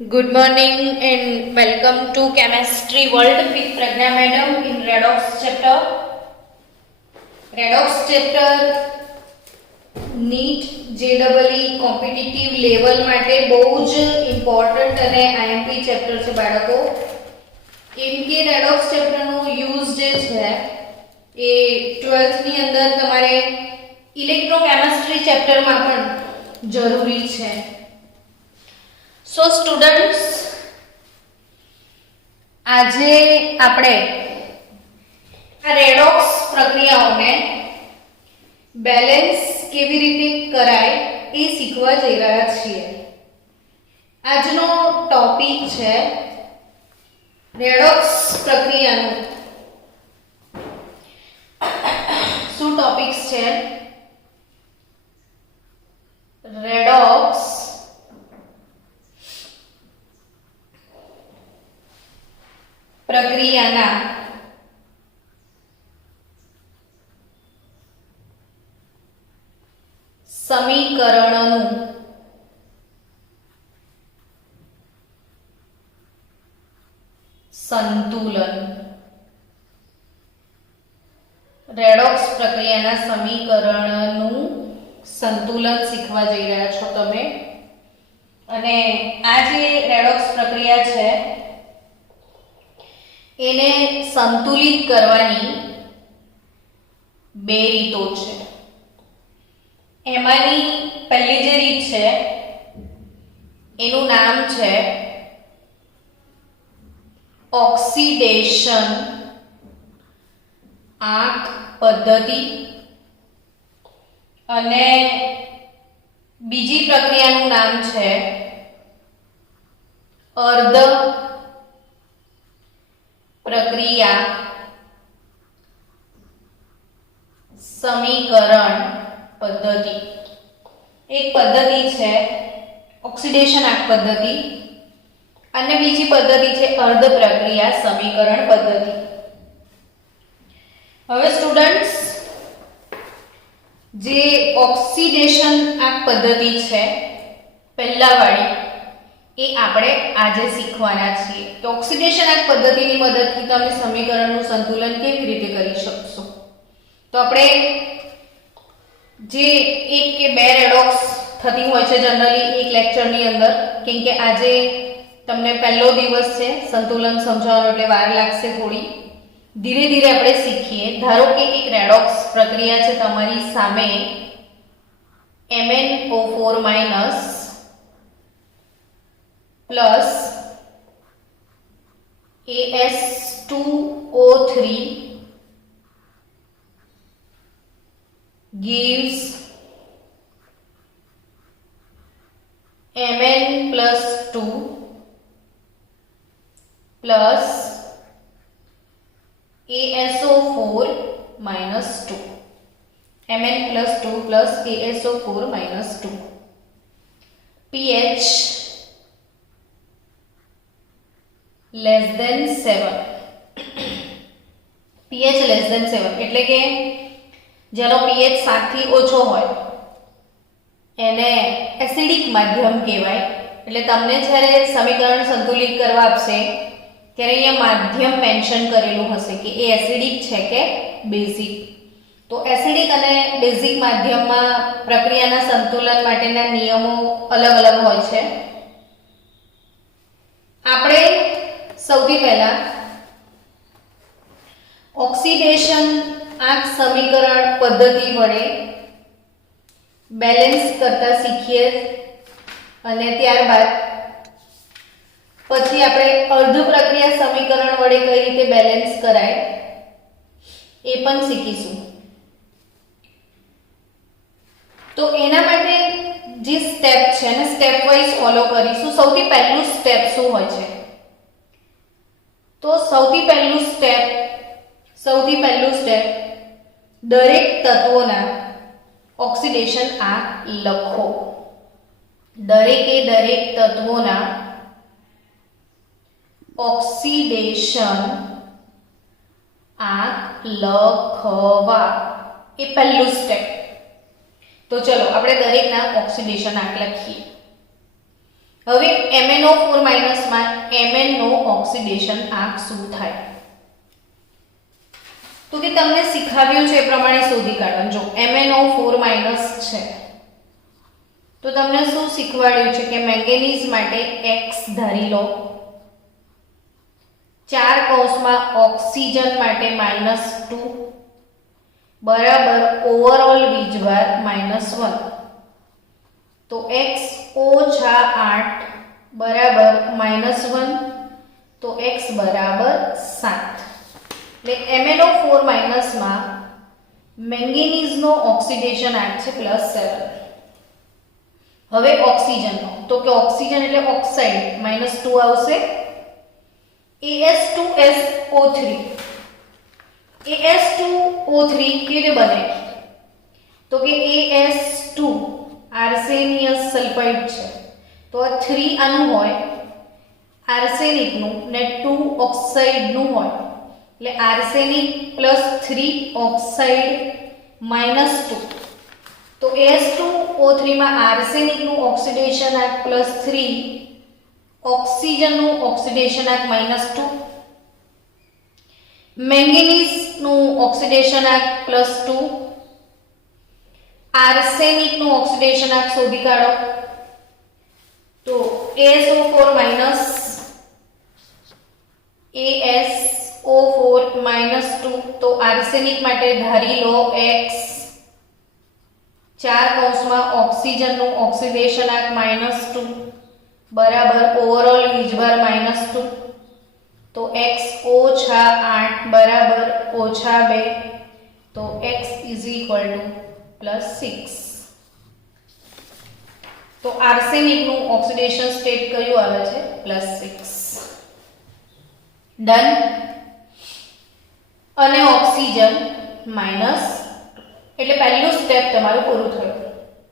Good morning and welcome to Chemistry World with Pragna Madam in Redox chapter. Redox chapter NEET JEE competitive level માટે બહુ જ important અને IMP chapter છે બાળકો. કેમ કે રેડોક્સ ચેપ્ટરનો યુઝ જે છે એ 12th ની અંદર તમારે ઇલેક્ટ્રોકેમિસ્ટ્રી ચેપ્ટરમાં પણ જરૂરી છે. સો સ્ટુડન્ટ્સ, આજે આપણે આ રેડોક્સ પ્રક્રિયાઓને બેલેન્સ કેવી રીતે કરાય એ શીખવા જઈ રહ્યા છીએ. આજનો ટોપિક છે રેડોક્સ પ્રક્રિયાનું. શું ટોપિક્સ છે? રેડોક્સ પ્રક્રિયાના સમીકરણનું સંતુલન. રેડોક્સ પ્રક્રિયાના સમીકરણનું સંતુલન શીખવા જઈ રહ્યા છો તમે. અને આ જે રેડોક્સ પ્રક્રિયા છે એને સંતુલિત કરવાની બે રીતો છે. એમાંની પહેલી જે રીત છે એનું નામ છે ઓક્સિડેશન આંક પદ્ધતિ, અને બીજી પ્રક્રિયાનું નામ છે અર્ધ પ્રક્રિયા સમીકરણ પદ્ધતિ. એક પદ્ધતિ છે ઓક્સિડેશન આંક પદ્ધતિ અને બીજી પદ્ધતિ છે અર્ધ પ્રક્રિયા સમીકરણ પદ્ધતિ. હવે સ્ટુડન્ટ્સ, જે ઓક્સિડેશન આંક પદ્ધતિ છે પહેલા વાળી, એ આપણે આજે શીખવાના છીએ. તો ઓક્સિડેશન આંક પદ્ધતિની મદદથી તમે સમીકરણનું સંતુલન કેવી રીતે કરી શકશો? તો આપણે જે એક કે બે રેડોક્સ થતી હોય છે જનરલી એક લેક્ચરની અંદર, કેમ કે આજે તમને પહેલો દિવસ છે, સંતુલન સમજાવવાનો એટલે વાર લાગશે થોડી. ધીરે ધીરે આપણે શીખીએ. ધારો કે એક રેડોક્સ પ્રક્રિયા છે તમારી સામે, MnO4- plus AS2O3 gives Mn+2 plus ASO4 minus 2. Mn+2 plus ASO4 minus 2. pH less than 7. pH less than 7 એટલે કે જેનો pH 7 થી ઓછો હોય એને એસિડિક માધ્યમ કહેવાય. એટલે તમને જ્યારે સમીકરણ સંતુલિત કરવા આપશે ત્યારે અહીંયા માધ્યમ મેન્શન કરેલું હશે કે એ એસિડિક છે કે બેઝિક. તો એસિડિક અને બેઝિક માધ્યમમાં પ્રક્રિયાના સંતુલન માટેના નિયમો અલગ અલગ હોય છે. આપણે સૌથી પહેલા ઓક્સિડેશન આંક સમીકરણ પદ્ધતિ વડે બેલેન્સ કરતા શીખીએ, અને ત્યારબાદ પછી આપણે અર્ધ પ્રક્રિયા સમીકરણ વડે કઈ રીતે બેલેન્સ કરાય એ પણ શીખીશું. તો એના માટે જે સ્ટેપ છે એને સ્ટેપ વાઇઝ ફોલો કરીશું. સૌથી પહેલું સ્ટેપ શું હોય છે? તો સૌથી પહેલું સ્ટેપ દરેક તત્વોના ઓક્સિડેશન આંક લખો. દરેકે દરેક તત્વોના ઓક્સિડેશન આંક લખવા એ પહેલું સ્ટેપ. તો ચલો આપણે દરેકના ઓક્સિડેશન આંક લખીએ. હવે MnO4 માં Mn નો ઓક્સિડેશન આંક શું થાય? તો કે તમને શીખવાડ્યું છે એ પ્રમાણે શોધી કાઢો. જો MnO4- છે તો તમને શું શીખવાડ્યું છે કે મેંગેનીઝ માટે X ધારી લો, 4 કૌંસમાં ઓક્સિજન માટે -2 બરાબર ઓવરઓલ વીજભાર -1. તો x ઓછા 8 બરાબર -1, તો x બરાબર 7. એટલે MnO4- માં મેંગેનીઝનો ઓક્સિડેશન આંક છે +7. હવે ઓક્સિજનનો, તો કે ઓક્સિજન એટલે ઓક્સાઇડ -2 આવશે. As2SO3 As2O3 કેવી રીતે બને? તો કે As2 આર્સેનિયસ સલ્ફાઇડ છે, તો આ 3 આનું હોય આર્સેનિકનું ને 2 ઓક્સાઇડનું હોય, એટલે આર્સેનિક +3 ઓક્સાઇડ -2. તો As2O3 માં આર્સેનિકનું ઓક્સિડેશન આંક +3, ઓક્સિજનનું ઓક્સિડેશન આંક -2, મેંગેનીઝનું ઓક્સિડેશન આંક +2, આર્સેનિકનું ઓક્સિડેશન આંક શોધી કાઢો. તો ASO4- -2, તો આર્સેનિક માટે ધારી લો x, 4 કૌંસમાં ઓક્સિજનનું ઓક્સિડેશન આંક -2 બરાબર ઓવરઓલ વીજભાર -2. તો x ઓછા 8 બરાબર ઓછા 2, તો x +6. તો આર્સેનિકનું ઓક્સિડેશન સ્ટેટ કયું આવે છે? +6. ડન. અને ઓક્સિજન માઇનસ, એટલે પહેલું સ્ટેપ તમારું પૂરું થયું.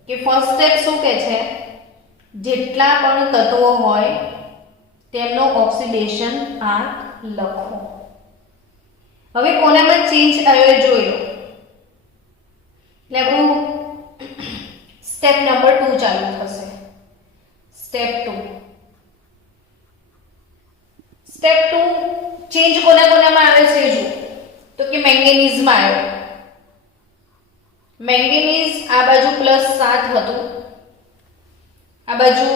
કે ફર્સ્ટ સ્ટેપ શું કહે છે? જેટલા પણ તત્વો હોય તેમનો ઓક્સિડેશન આંક લખો. હવે કોનામાં ચેન્જ આવ્યો એ જોઈ લો. એટલે આપણું સ્ટેપ નંબર 2 ચાલુ થશે. સ્ટેપ 2 ચેન્જ કોનામાં આવે છે જો, તો કે મેંગેનીઝમાં આવ્યો. મેંગેનીઝ આ બાજુ +7 હતું, આ બાજુ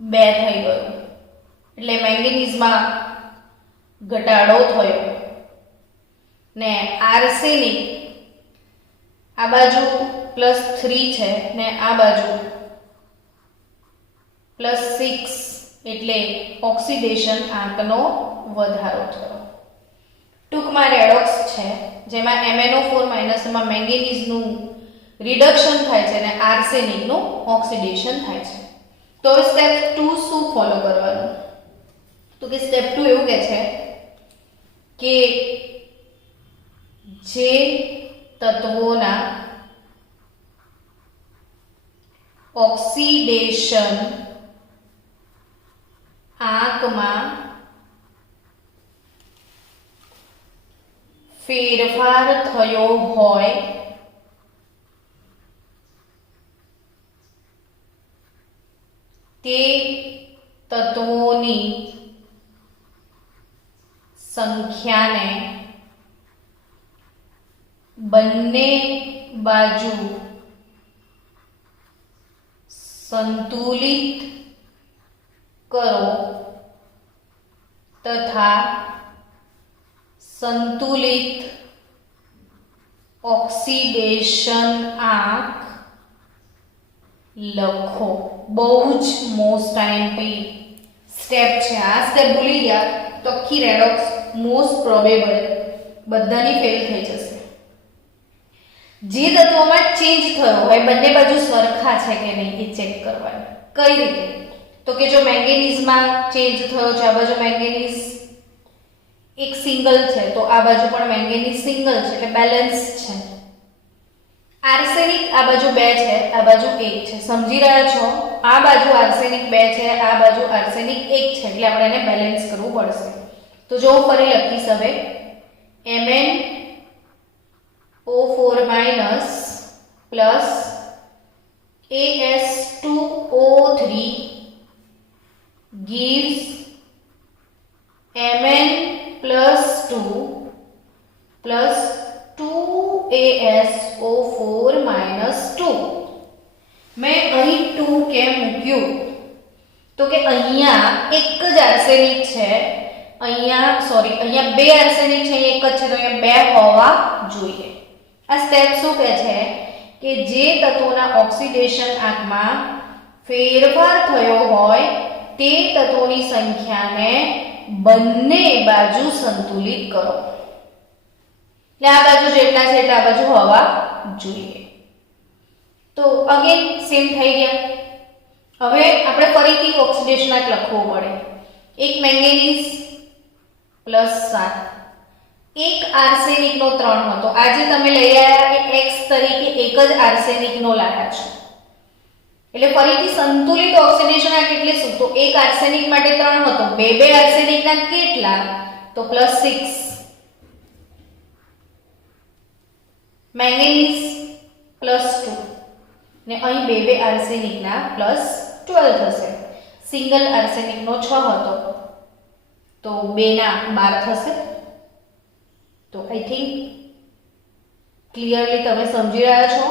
2 થઈ ગયું, એટલે મેંગેનીઝમાં ઘટાડો થયો. ને આર્સેનિક આ બાજુ +3 છે ને આ બાજુ +6, એટલે ઓક્સિડેશન આંકનો વધારો થયો. ટૂંકમાં રેડોક્સ છે, જેમાં MnO4- માં મેંગેનીઝનું રિડક્શન થાય છે અને આર્સેનિકનું ઓક્સિડેશન થાય છે. તો સ્ટેપ 2 શું ફોલો કરવાનું? તો કે સ્ટેપ 2 એવું કહે છે કે જે તત્વોના ઓક્સિડેશન આંકમાં ફેરફાર થયો હોય તે તત્વોની સંખ્યાને બંને બાજુ સંતુલિત કરો તથા સંતુલિત ઓક્સિડેશન આંક લખો. બહુ જ મોસ્ટ આઈએમપી સ્ટેપ છે આ. સ્ટેપ ભૂલી ગયા તો આખી રેડોક્સ મોસ્ટ પ્રોબેબલ બધાની ફેલ થઈ જશે. જે તત્વોમાં ચેન્જ થયો હોય બંને બાજુ સરખા છે કે નહીં એ ચેક કરવાનું. કઈ રીતે? તો કે જો મેંગેનીઝમાં ચેન્જ થયો છે, આ બાજુ મેંગેનીઝ એક સિંગલ છે તો આ બાજુ પણ મેંગેનીઝ સિંગલ છે, એટલે બેલેન્સ છે. આર્સેનિક આ બાજુ 2 છે, આ બાજુ 1 છે. સમજી રહ્યા છો? આ બાજુ આર્સેનિક 2 છે, આ બાજુ આર્સેનિક 1 છે, એટલે આપણે એને બેલેન્સ કરવું પડશે. તો જો ફરી લખીશ હવે MnO4- plus AS2O3 gives Mn plus 2 plus 2ASO4 minus 2. મેં અહીં 2 કેમ મૂક્યું તો કે અહીંયા એક જ આર્સેનિક છે, અહીંયા બે આર્સેનિક છે, એક જ છે, તો અહીંયા બે હોવા જોઈએ. આ સ્ટેપ શું કહે છે કે જે તત્વોના ઓક્સિડેશન આંકમાં ફેરફાર થયો હોય તે તત્વોની સંખ્યાને બંને બાજુ સંતુલિત કરો. એટલે આ બાજુ જેટલા છે એટલા આ બાજુ હોવા જોઈએ. તો અગેન સેમ થઈ ગયા. હવે આપણે ફરીથી ઓક્સિડેશન આંક લખવું પડે. એક મેંગેનીઝ +7, એક આર્સેનિકનો 3 હતો. આજે તમે લઈ આવ્યા એ x તરીકે એક જ આર્સેનિકનો લાવ્યા છો. એટલે ફરીથી સંતુલિત ઓક્સિડેશન આંક એટલે શું? તો એક આર્સેનિક માટે 3 હતો, બે આર્સેનિકના કેટલા? તો +6. મેંગેનીઝ +2 ને અહીં બે આર્સેનિકના +12 થશે. સિંગલ આર્સેનિકનો 6 હતો તો 2 ના 12 થશે. તો આઈ થિંક ક્લિયરલી તમે સમજી રહ્યા છો.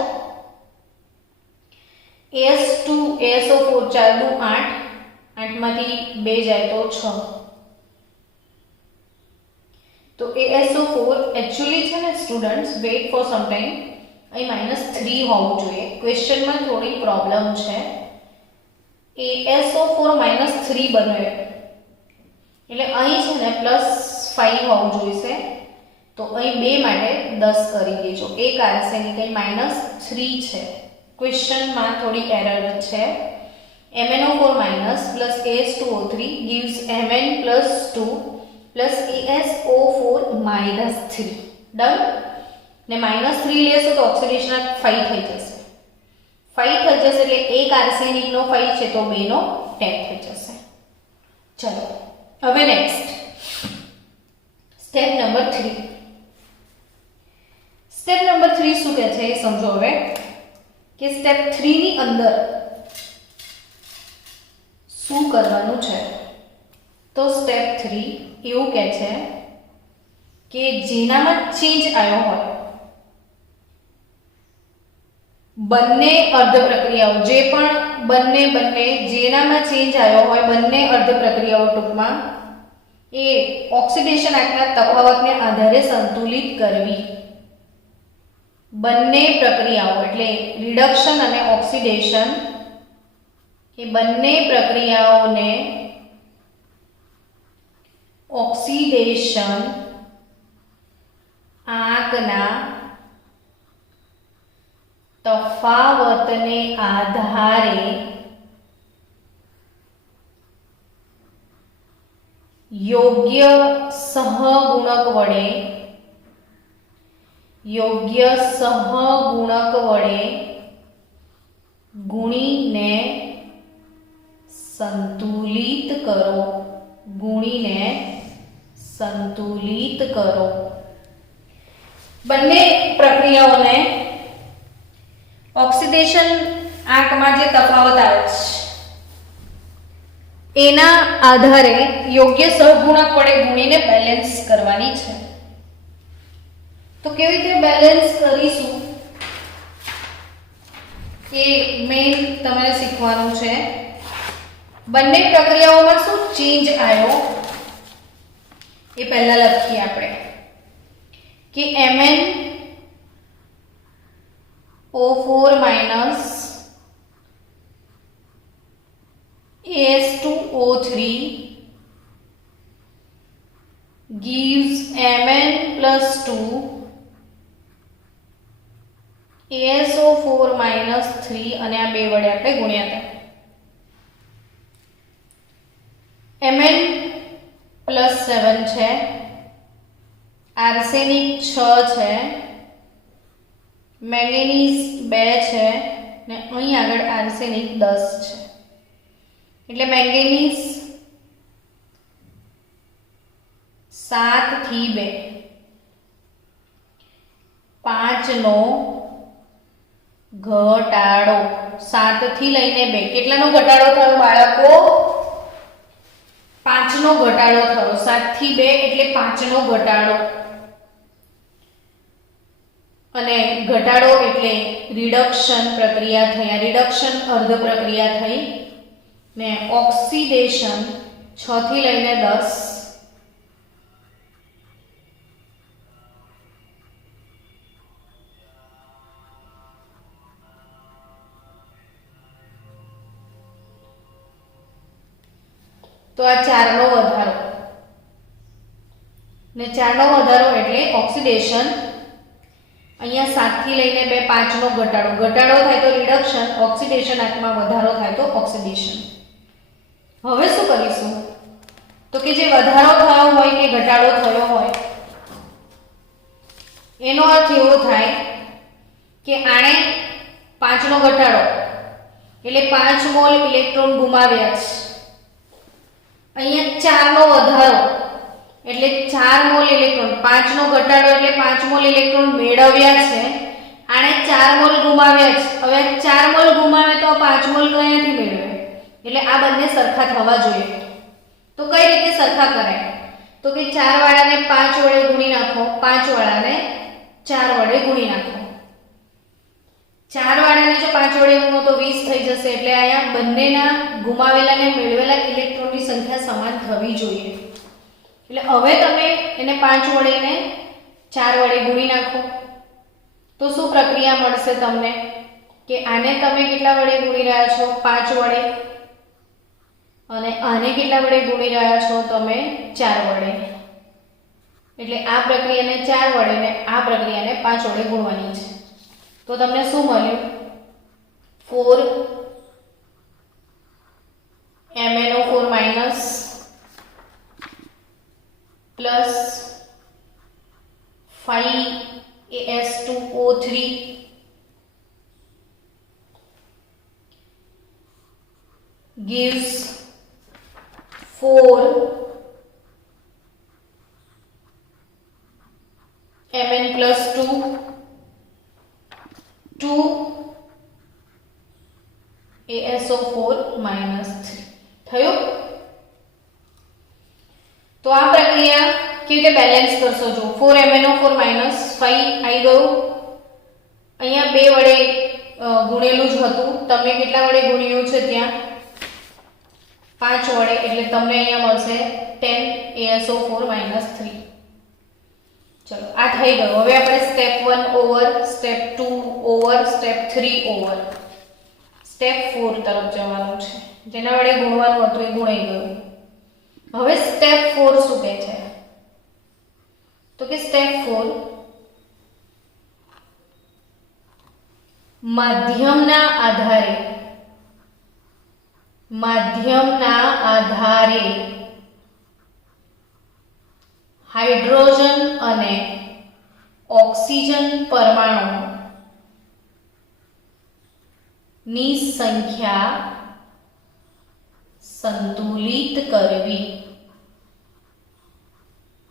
ASO4 4 દુ 8, 8 માંથી 2 જાય તો 6. તો ASO4 एक्चुअली છે ને students, weight for some time, અહીં -3 હોવું જોઈએ. ક્વેશ્ચનમાં થોડી પ્રોબ્લેમ છે. ASO4 -3 બને એટલે અહીં છે ને +5 હોવું જોઈએ. તો અહીં 2 માટે 10 કરી દેજો. એક આર્સેનિક અહીં -3 છે. ક્વેશ્ચનમાં થોડી એરર છે. MnO4- plus AS2O3 gives Mn plus 2 plus ASO4 -3. Done. ને -3 લેશો તો ઓક્સિડેશન 5 થઈ જશે. 5 થઈ જશે એટલે એક આર્સેનિકનો 5 છે તો 2 નો 10 થઈ જશે. ચલો હવે next step number 3. Step number 3 શું કહે છે એ સમજો. હવે કે સ્ટેપ 3 ની અંદર શું કરવાનું છે? તો સ્ટેપ 3 એવું કહે છે કે જેનામાં ચેન્જ આવ્યો હોય બંને અર્ધ પ્રક્રિયાઓ, જે પણ બંને જેનામાં ચેન્જ આવ્યો હોય બંને અર્ધ પ્રક્રિયાઓ ટૂંકમાં એ ઓક્સિડેશન આંકના તફાવતને આધારે સંતુલિત કરવી. બંને પ્રક્રિયાઓ એટલે રિડક્શન અને ઓક્સિડેશન એ બંને પ્રક્રિયાઓને ઓક્સિડેશન આંકના તફાવતને આધારે યોગ્ય સહગુણક વડે ગુણીને સંતુલિત કરો. બંને પ્રક્રિયાઓને ઓક્સિડેશન આંકમાં જે તફાવત આવે છે એના આધારે યોગ્ય સહગુણક વડે ગુણીને બેલેન્સ કરવાની છે. તો કેવી રીતે બેલેન્સ કરીશું એ મેઇન તમારે શીખવાનું છે. બંને પ્રક્રિયાઓમાં શું ચેન્જ આવ્યો એ પહેલા લખીએ આપણે કે MnO4 minus AS2O3 gives Mn plus 2 ASO4 minus 3 અને આ બે વડે આપણે ગુણ્યા હતા. Mn plus 7 છે, આર્સેનિક 6 છે, મેંગેનીઝ 2 છે ને અહીં આગળ આર્સેનિક 10 છે. એટલે મેંગેનીઝ 7 થી 2 5 નો ઘટાડો. 7 થી લઈને 2 કેટલાનો ઘટાડો થયો બાળકો? 5નો ઘટાડો થયો. 7 થી 2 એટલે 5નો ઘટાડો, અને ઘટાડો એટલે રિડક્શન પ્રક્રિયા થઈ. આ રિડક્શન અર્ધ પ્રક્રિયા થઈ ને ઓક્સિડેશન 6 થી લઈને 10 તો આ 4નો વધારો ને 4નો વધારો એટલે ઓક્સિડેશન. અહીંયા 7 થી લઈને 2 5નો ઘટાડો, ઘટાડો થાય તો રિડક્શન, ઓક્સિડેશન આંકમાં વધારો થાય તો ઓક્સિડેશન. હવે શું કરીશું તો કે જે વધારો થયો હોય કે ઘટાડો થયો હોય એનો અર્થ એવો થાય કે આણે 5નો ઘટાડો એટલે 5 મોલ ઇલેક્ટ્રોન ગુમાવ્યા છે. અહીંયા 4નો વધારો એટલે 4 મોલ ઇલેક્ટ્રોન, 5નો ઘટાડો એટલે 5 મોલ ઇલેક્ટ્રોન મેળવ્યા છે. આણે 4 મોલ ગુમાવ્યા છે. હવે 4 મોલ ગુમાવે તો 5 મોલ ક્યાંથી મેળવે? એટલે આ બંને સરખા થવા જોઈએ. તો કઈ રીતે સરખા કરાય તો કે 4 વાળાને 5 વડે ગુણી નાખો, 5 વાળાને 4 વડે ગુણી નાખો. 4 વાળાને જો 5 વડે ગુણો તો 20 થઈ જશે. એટલે અહીંયા બંનેના ગુમાવેલા ને મેળવેલા ઇલેક્ટ્રોનની સંખ્યા સમાન થવી જોઈએ. એટલે હવે તમે એને 5 વડે ને 4 વડે ગુણી નાખો તો શું પ્રક્રિયા મળશે તમને કે આને તમે કેટલા વડે ગુણી રહ્યા છો? 5 વડે. અને આને કેટલા વડે ગુણી રહ્યા છો તમે? 4 વડે. એટલે આ પ્રક્રિયાને 4 વડે ને આ પ્રક્રિયાને 5 વડે ગુણવાની છે. તો તમને શું મળ્યું? 4 MnO4- plus 5 AS2O3 gives 4 Mn+2 2 ASO4- થયું. તો આ પ્રક્રિયા કેવી રીતે બેલેન્સ કરશો? જો 4 MnO4- 5 આવી ગયું. અહીંયા 2 વડે ગુણેલું જ હતું, તમે કેટલા વડે ગુણ્યું છે? ત્યાં 5 વડે. એટલે તમને અહીંયા મળશે 10 ASO4- 3. ચલો આ થઈ ગયું. હવે આપણે step 1 over, step 2 over, step 3 over, step 4 તરફ જવાનું છે. જેના વડે ગુણવાનું હતું એ ગુણાઈ ગયું. હવે સ્ટેપ 4 શું કહે છે તો કે સ્ટેપ 4 માધ્યમના આધારે હાઇડ્રોજન અને ઓક્સિજન પરમાણુ ની સંખ્યા સંતુલિત કરવી.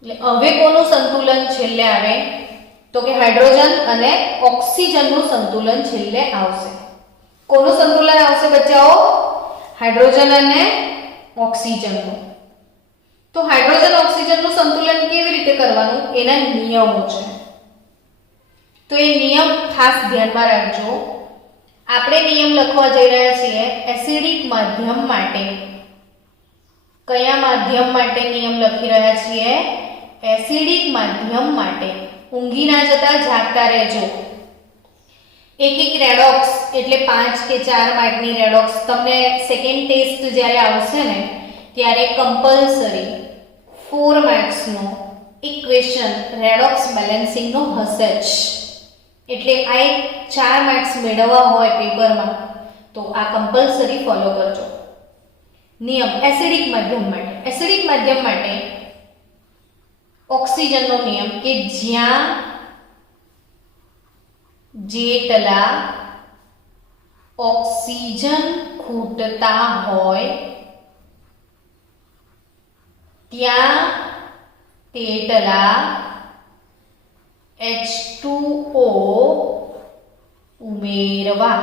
એટલે હવે કોનું સંતુલન છેલ્લે આવે તો કે હાઇડ્રોજન અને ઓક્સિજનનું સંતુલન છેલ્લે આવશે. કોનું સંતુલન આવશે બચ્ચાઓ? હાઇડ્રોજન અને ઓક્સિજનનું. તો હાઇડ્રોજન ઓક્સિજનનું સંતુલન કેવી રીતે કરવાનું એના નિયમો છે. તો એ નિયમ ખાસ ધ્યાનમાં રાખજો. આપણે નિયમ લખવા જઈ રહ્યા છીએ એસિડિક માધ્યમ માટે. કયા માધ્યમ માટે નિયમ લખી રહ્યા છીએ? એસિડિક માધ્યમ માટે. ઊંઘી ના જતા, જાગતા રહેજો. એક રેડોક્સ એટલે 5 કે 4 માર્કની રેડોક્સ તમને સેકન્ડ ટેસ્ટ જ્યારે આવશે ને ત્યારે કમ્પલસરી 4 માર્ક્સનો એક ક્વેશ્ચન રેડોક્સ બેલેન્સિંગ નો હશે જ. એટલે આ 4 માર્ક્સ મેળવવા હોય પેપરમાં તો આ કમ્પલસરી ફોલો કરજો. નિયમ એસિડિક માધ્યમ માટે. એસિડિક માધ્યમ માટે ઓક્સિજનનો નિયમ કે જ્યાં જેટલા ઓક્સિજન ખૂટતા હોય ત્યાં તેટલા H2O ઉમેરવા.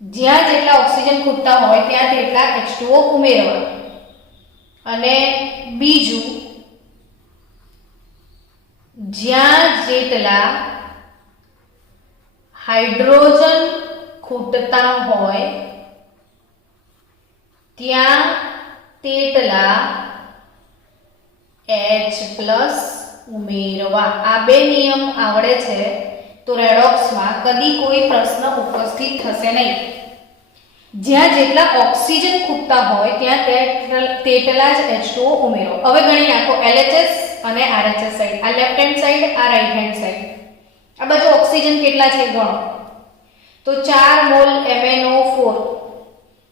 જ્યાં જેટલા ઓક્સિજન ખૂટતા હોય ત્યાં તેટલા H2O ઉમેરવા. અને બીજું જ્યાં જેટલા હાઇડ્રોજન ખૂટતા હોય ત્યાં તેટલા H+ ઉમેરવા. આ બે નિયમ આવડે છે તો રેડોક્સમાં કદી કોઈ પ્રશ્ન ઉપસ્થિત થશે નહીં. જ્યાં જેટલા ઓક્સિજન ખૂટતા હોય ત્યાં તેટલા જ H2O ઉમેરો. હવે ગણી નાખો LHS અને RHS સાઈડ. આ લેફ્ટ હેન્ડ સાઈડ, આ રાઈટ હેન્ડ સાઈડ. આ બાજુ ઓક્સિજન કેટલા છે ગણો. તો 4 મોલ MnO4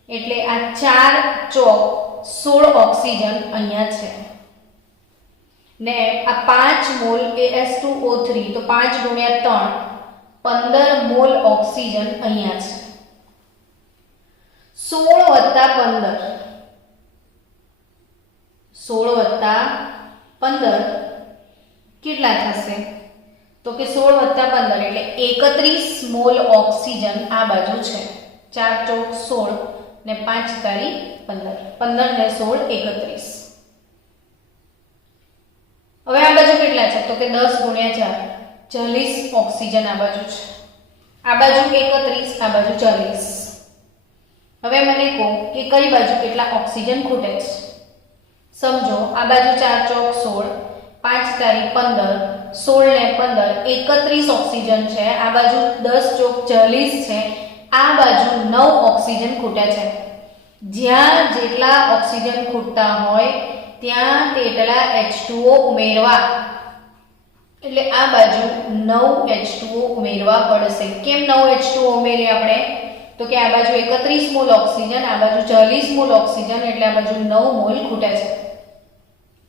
એટલે આ 4 ચોક 16 ઓક્સિજન અહીંયા છે. ને આ 5 મોલ AS2O3 તો 5 ગુણ્યા 3 15 મોલ ઓક્સિજન અહીંયા છે. 16 + 15 કેટલા થશે? તો કે 16 + 15 એટલે 31 મોલ ઓક્સિજન આ બાજુ છે. 4 ચોક 16 ને 5 તારી 15. 15 ને 16 31. હવે આ બાજુ કેટલા છે? તો કે 10 ગુણ્યા 4 40 ઓક્સિજન આ બાજુ છે. આ બાજુ 31, આ બાજુ 40. હવે મને કહો કે કઈ બાજુ કેટલા ઓક્સિજન ખૂટે છે? સમજો આ બાજુ 4 ચોક 16, 5 તારી 15, 16 ને 15 31 ઓક્સિજન છે. આ બાજુ 10 ચોક 40 છે. આ બાજુ 9 ઓક્સિજન ખૂટે છે. જ્યાં જેટલા ઓક્સિજન ખૂટતા હોય ત્યાં તેટલા H2O ઉમેરવા. એટલે આ બાજુ 9 H2O ઉમેરવા પડશે. કેમ 9 H2O ઉમેરીએ આપણે? તો કે આ બાજુ 31 મોલ ઓક્સિજન, આ બાજુ 40 મોલ ઓક્સિજન એટલે આ બાજુ 9 મોલ ખૂટે છે.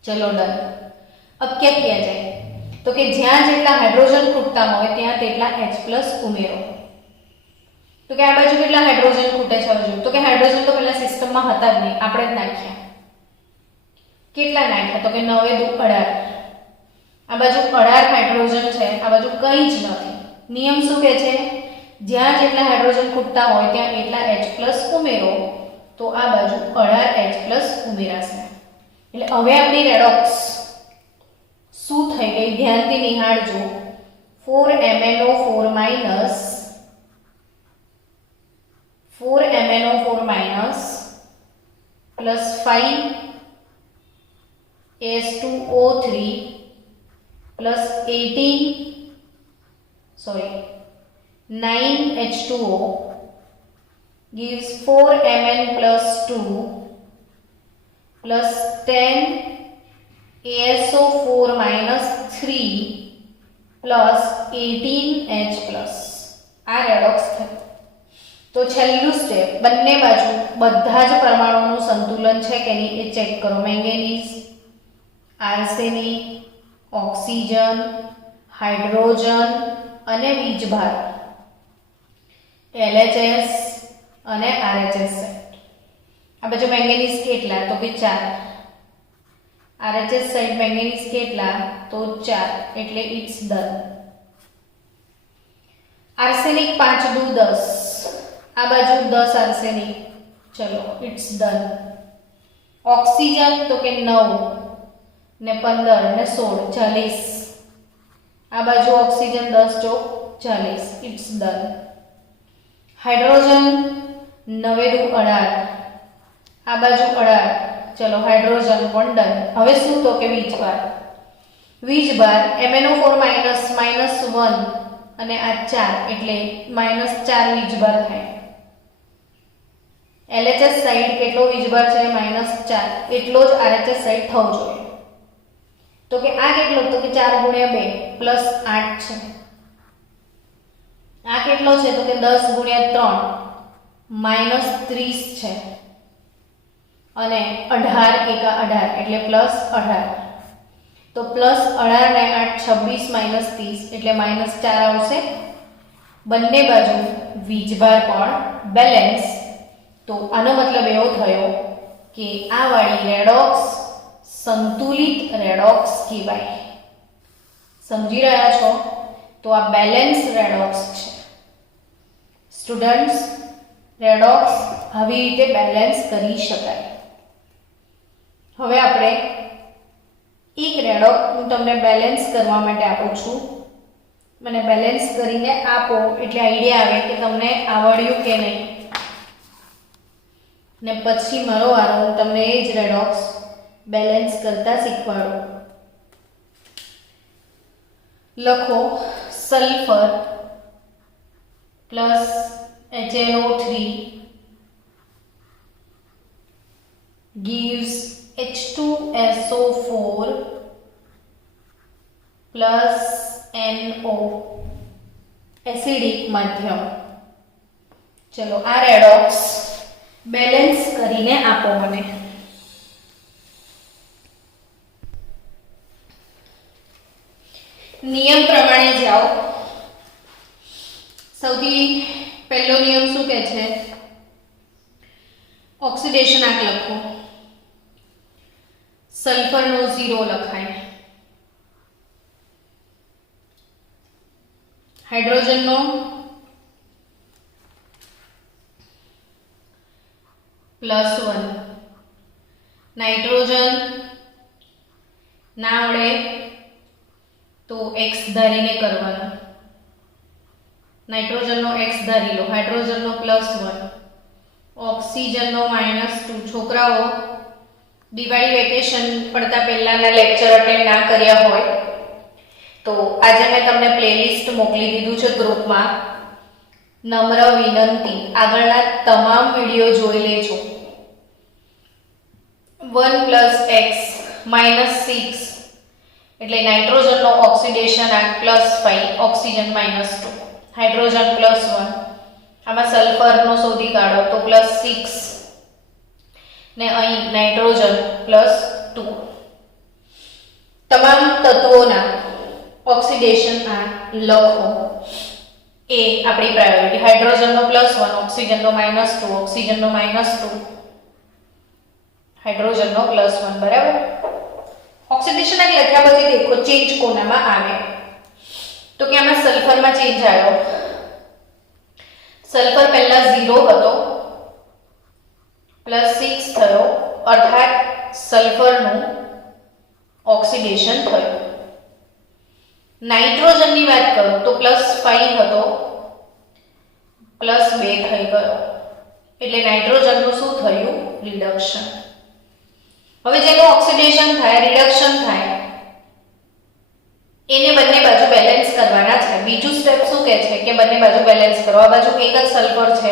ચલો ડન. अब क्या किया जाए? तो कि જ્યાં જેટલા હાઇડ્રોજન ખૂટતા હોય ત્યાં તેટલા H+ ઉમેરો. તો કે આ બાજુ કેટલા હાઇડ્રોજન ખૂટે છે હજુ? તો કે હાઇડ્રોજન તો પહેલા સિસ્ટમમાં હતા જ નહીં, આપણે જ નાખ્યા. કેટલા નાખ્યા? તો કે 9 × 2 = 18. આ બાજુ 18 હાઇડ્રોજન છે, આ બાજુ કંઈ જ નથી. નિયમ શું કહે છે? જ્યાં જેટલા હાઇડ્રોજન ખૂટતા હોય ત્યાં એટલા H+ ઉમેરો. તો આ બાજુ 18 H+ ઉમેરાશે. એટલે હવે આપણી રેડોક્સ શું થઈ ગઈ? ધ્યાનથી નિહાળજો. 4 MnO4- plus 5 AS2O3 plus 9 H2O gives 4 Mn plus 2 plus 10 ASO4 minus 3 plus 18 H plus. આ રેડોક્સ થયું. તો છેલ્લું સ્ટેપ, બંને બાજુ બધા જ પરમાણુઓનું સંતુલન છે કે નહીં એ ચેક કરો. મેંગેનીઝ, આર્સેનિક, ઓક્સિજન, હાઇડ્રોજન અને વીજભાર, LHS અને RHS. આ બાજુ મેંગેનીઝ કેટલા? તો કે 4. RHS સાઈડ મેંગેનીઝ કેટલા? તો 4 એટલે ઇટ્સ ડન. આર્સેનિક 5 × 2 = 10. આ બાજુ 10 આર્સેનિક. ચલો ઇટ્સ ડન. ઓક્સિજન તો કે 9 ને 15 ને 16 40. આ બાજુ ઓક્સિજન 10 ચોક 40 ઇટ્સ ડન. હાઇડ્રોજન 9 × 2 = 18. આ બાજુ 18. ચલો હાઇડ્રોજન પણ ડન. હવે શું? તો કે વીજભાર. વીજભાર MnO4- -1 અને આ 4 એટલે -4 વીજભાર થાય. LHS સાઈડ કેટલો વીજભાર છે? -4 એટલો જ RHS સાઈડ થવો જોઈએ. તો કે આ કેટલો? તો કે 4 × 2 plus 8 છે. આ કેટલો છે? તો કે 10 × 3 -30 છે. અને 18 × 18 એટલે +18. તો +18 ને 8 26 - 30 એટલે -4 આવશે. બંને બાજુ વીજભાર પણ બેલેન્સ. તો આનો મતલબ એવો થયો કે આ વાળી રેડોક્સ સંતુલિત રેડોક્સ કહેવાય. સમજી રહ્યા છો? તો આ બેલેન્સ રેડોક્સ છે. સ્ટુડન્ટ્સ, રેડોક્સ આવી રીતે બેલેન્સ કરી શકાય. હવે આપણે એક રેડોક્સ હું તમને બેલેન્સ કરવા માટે આપું છું. મને બેલેન્સ કરીને આપો એટલે આઈડિયા આવે કે તમને આવડ્યું કે નહીં. ને પછી મારો વારો, હું તમને એ જ રેડોક્સ બેલેન્સ કરતા શીખવાડું. લખો sulphur plus HNO3 gives H2SO4 plus NO acidic માધ્યમ. ચલો આ રેડોક્સ બેલેન્સ કરીને આપો મને. નિયમ પ્રમાણે જાઓ. સૌથી પહેલો નિયમ શું કહે છે? ઓક્સિડેશનાંક લખો. સલ્ફરનો 0 લખાય, હાઇડ્રોજનનો +1, નાઇટ્રોજન ના આવડે તો x ધારીને કરવાનું. નાઇટ્રોજનનો x ધારી લો, હાઇડ્રોજનનો +1, ઓક્સિજનનો -2. છોકરાઓ દિવાળી વેકેશન પડતા પહેલાના લેક્ચર અટેન્ડ ના કર્યા હોય તો આજે મેં તમને પ્લેલિસ્ટ મોકલી દીધું છે ગ્રુપમાં. નમ્ર વિનંતી, આગળના તમામ વિડીયો જોઈ લેજો. 1 + x -6 એટલે નાઇટ્રોજનનો ઓક્સિડેશનાંક +5, ઓક્સિજન -2, હાઇડ્રોજન +1. આમાં સલ્ફરનો શોધી કાઢો તો +6 ને અહીં નાઇટ્રોજન +2. તમામ તત્વોના ઓક્સિડેશનાંક લખો. એ આપણી પ્રાયોરિટી. હાઇડ્રોજનનો +1, ઓક્સિજનનો -2, ઓક્સિજનનો -2, હાઇડ્રોજનનો +1. બરાબર. ઓક્સિડેશનાંક લખ્યા પછી દેખો ચેન્જ કોનામાં આવે તો કે આમાં સલ્ફરમાં ચેન્જ આવ્યો. સલ્ફર પહેલા 0 હતો, +6 થયો, અર્થાત સલ્ફરનું ઓક્સિડેશન થયું. નાઇટ્રોજનની વાત કરું તો +5 હતો, +2 થઈ ગયો, એટલે નાઇટ્રોજનનું શું થયું? રિડક્શન. હવે જેનું ઓક્સિડેશન થાય, રિડક્શન થાય, એને બંને બાજુ બેલેન્સ કરવાના છે. બીજું સ્ટેપ શું કહે છે કે બંને બાજુ બેલેન્સ કરો. આ બાજુ એક જ સલ્ફર છે,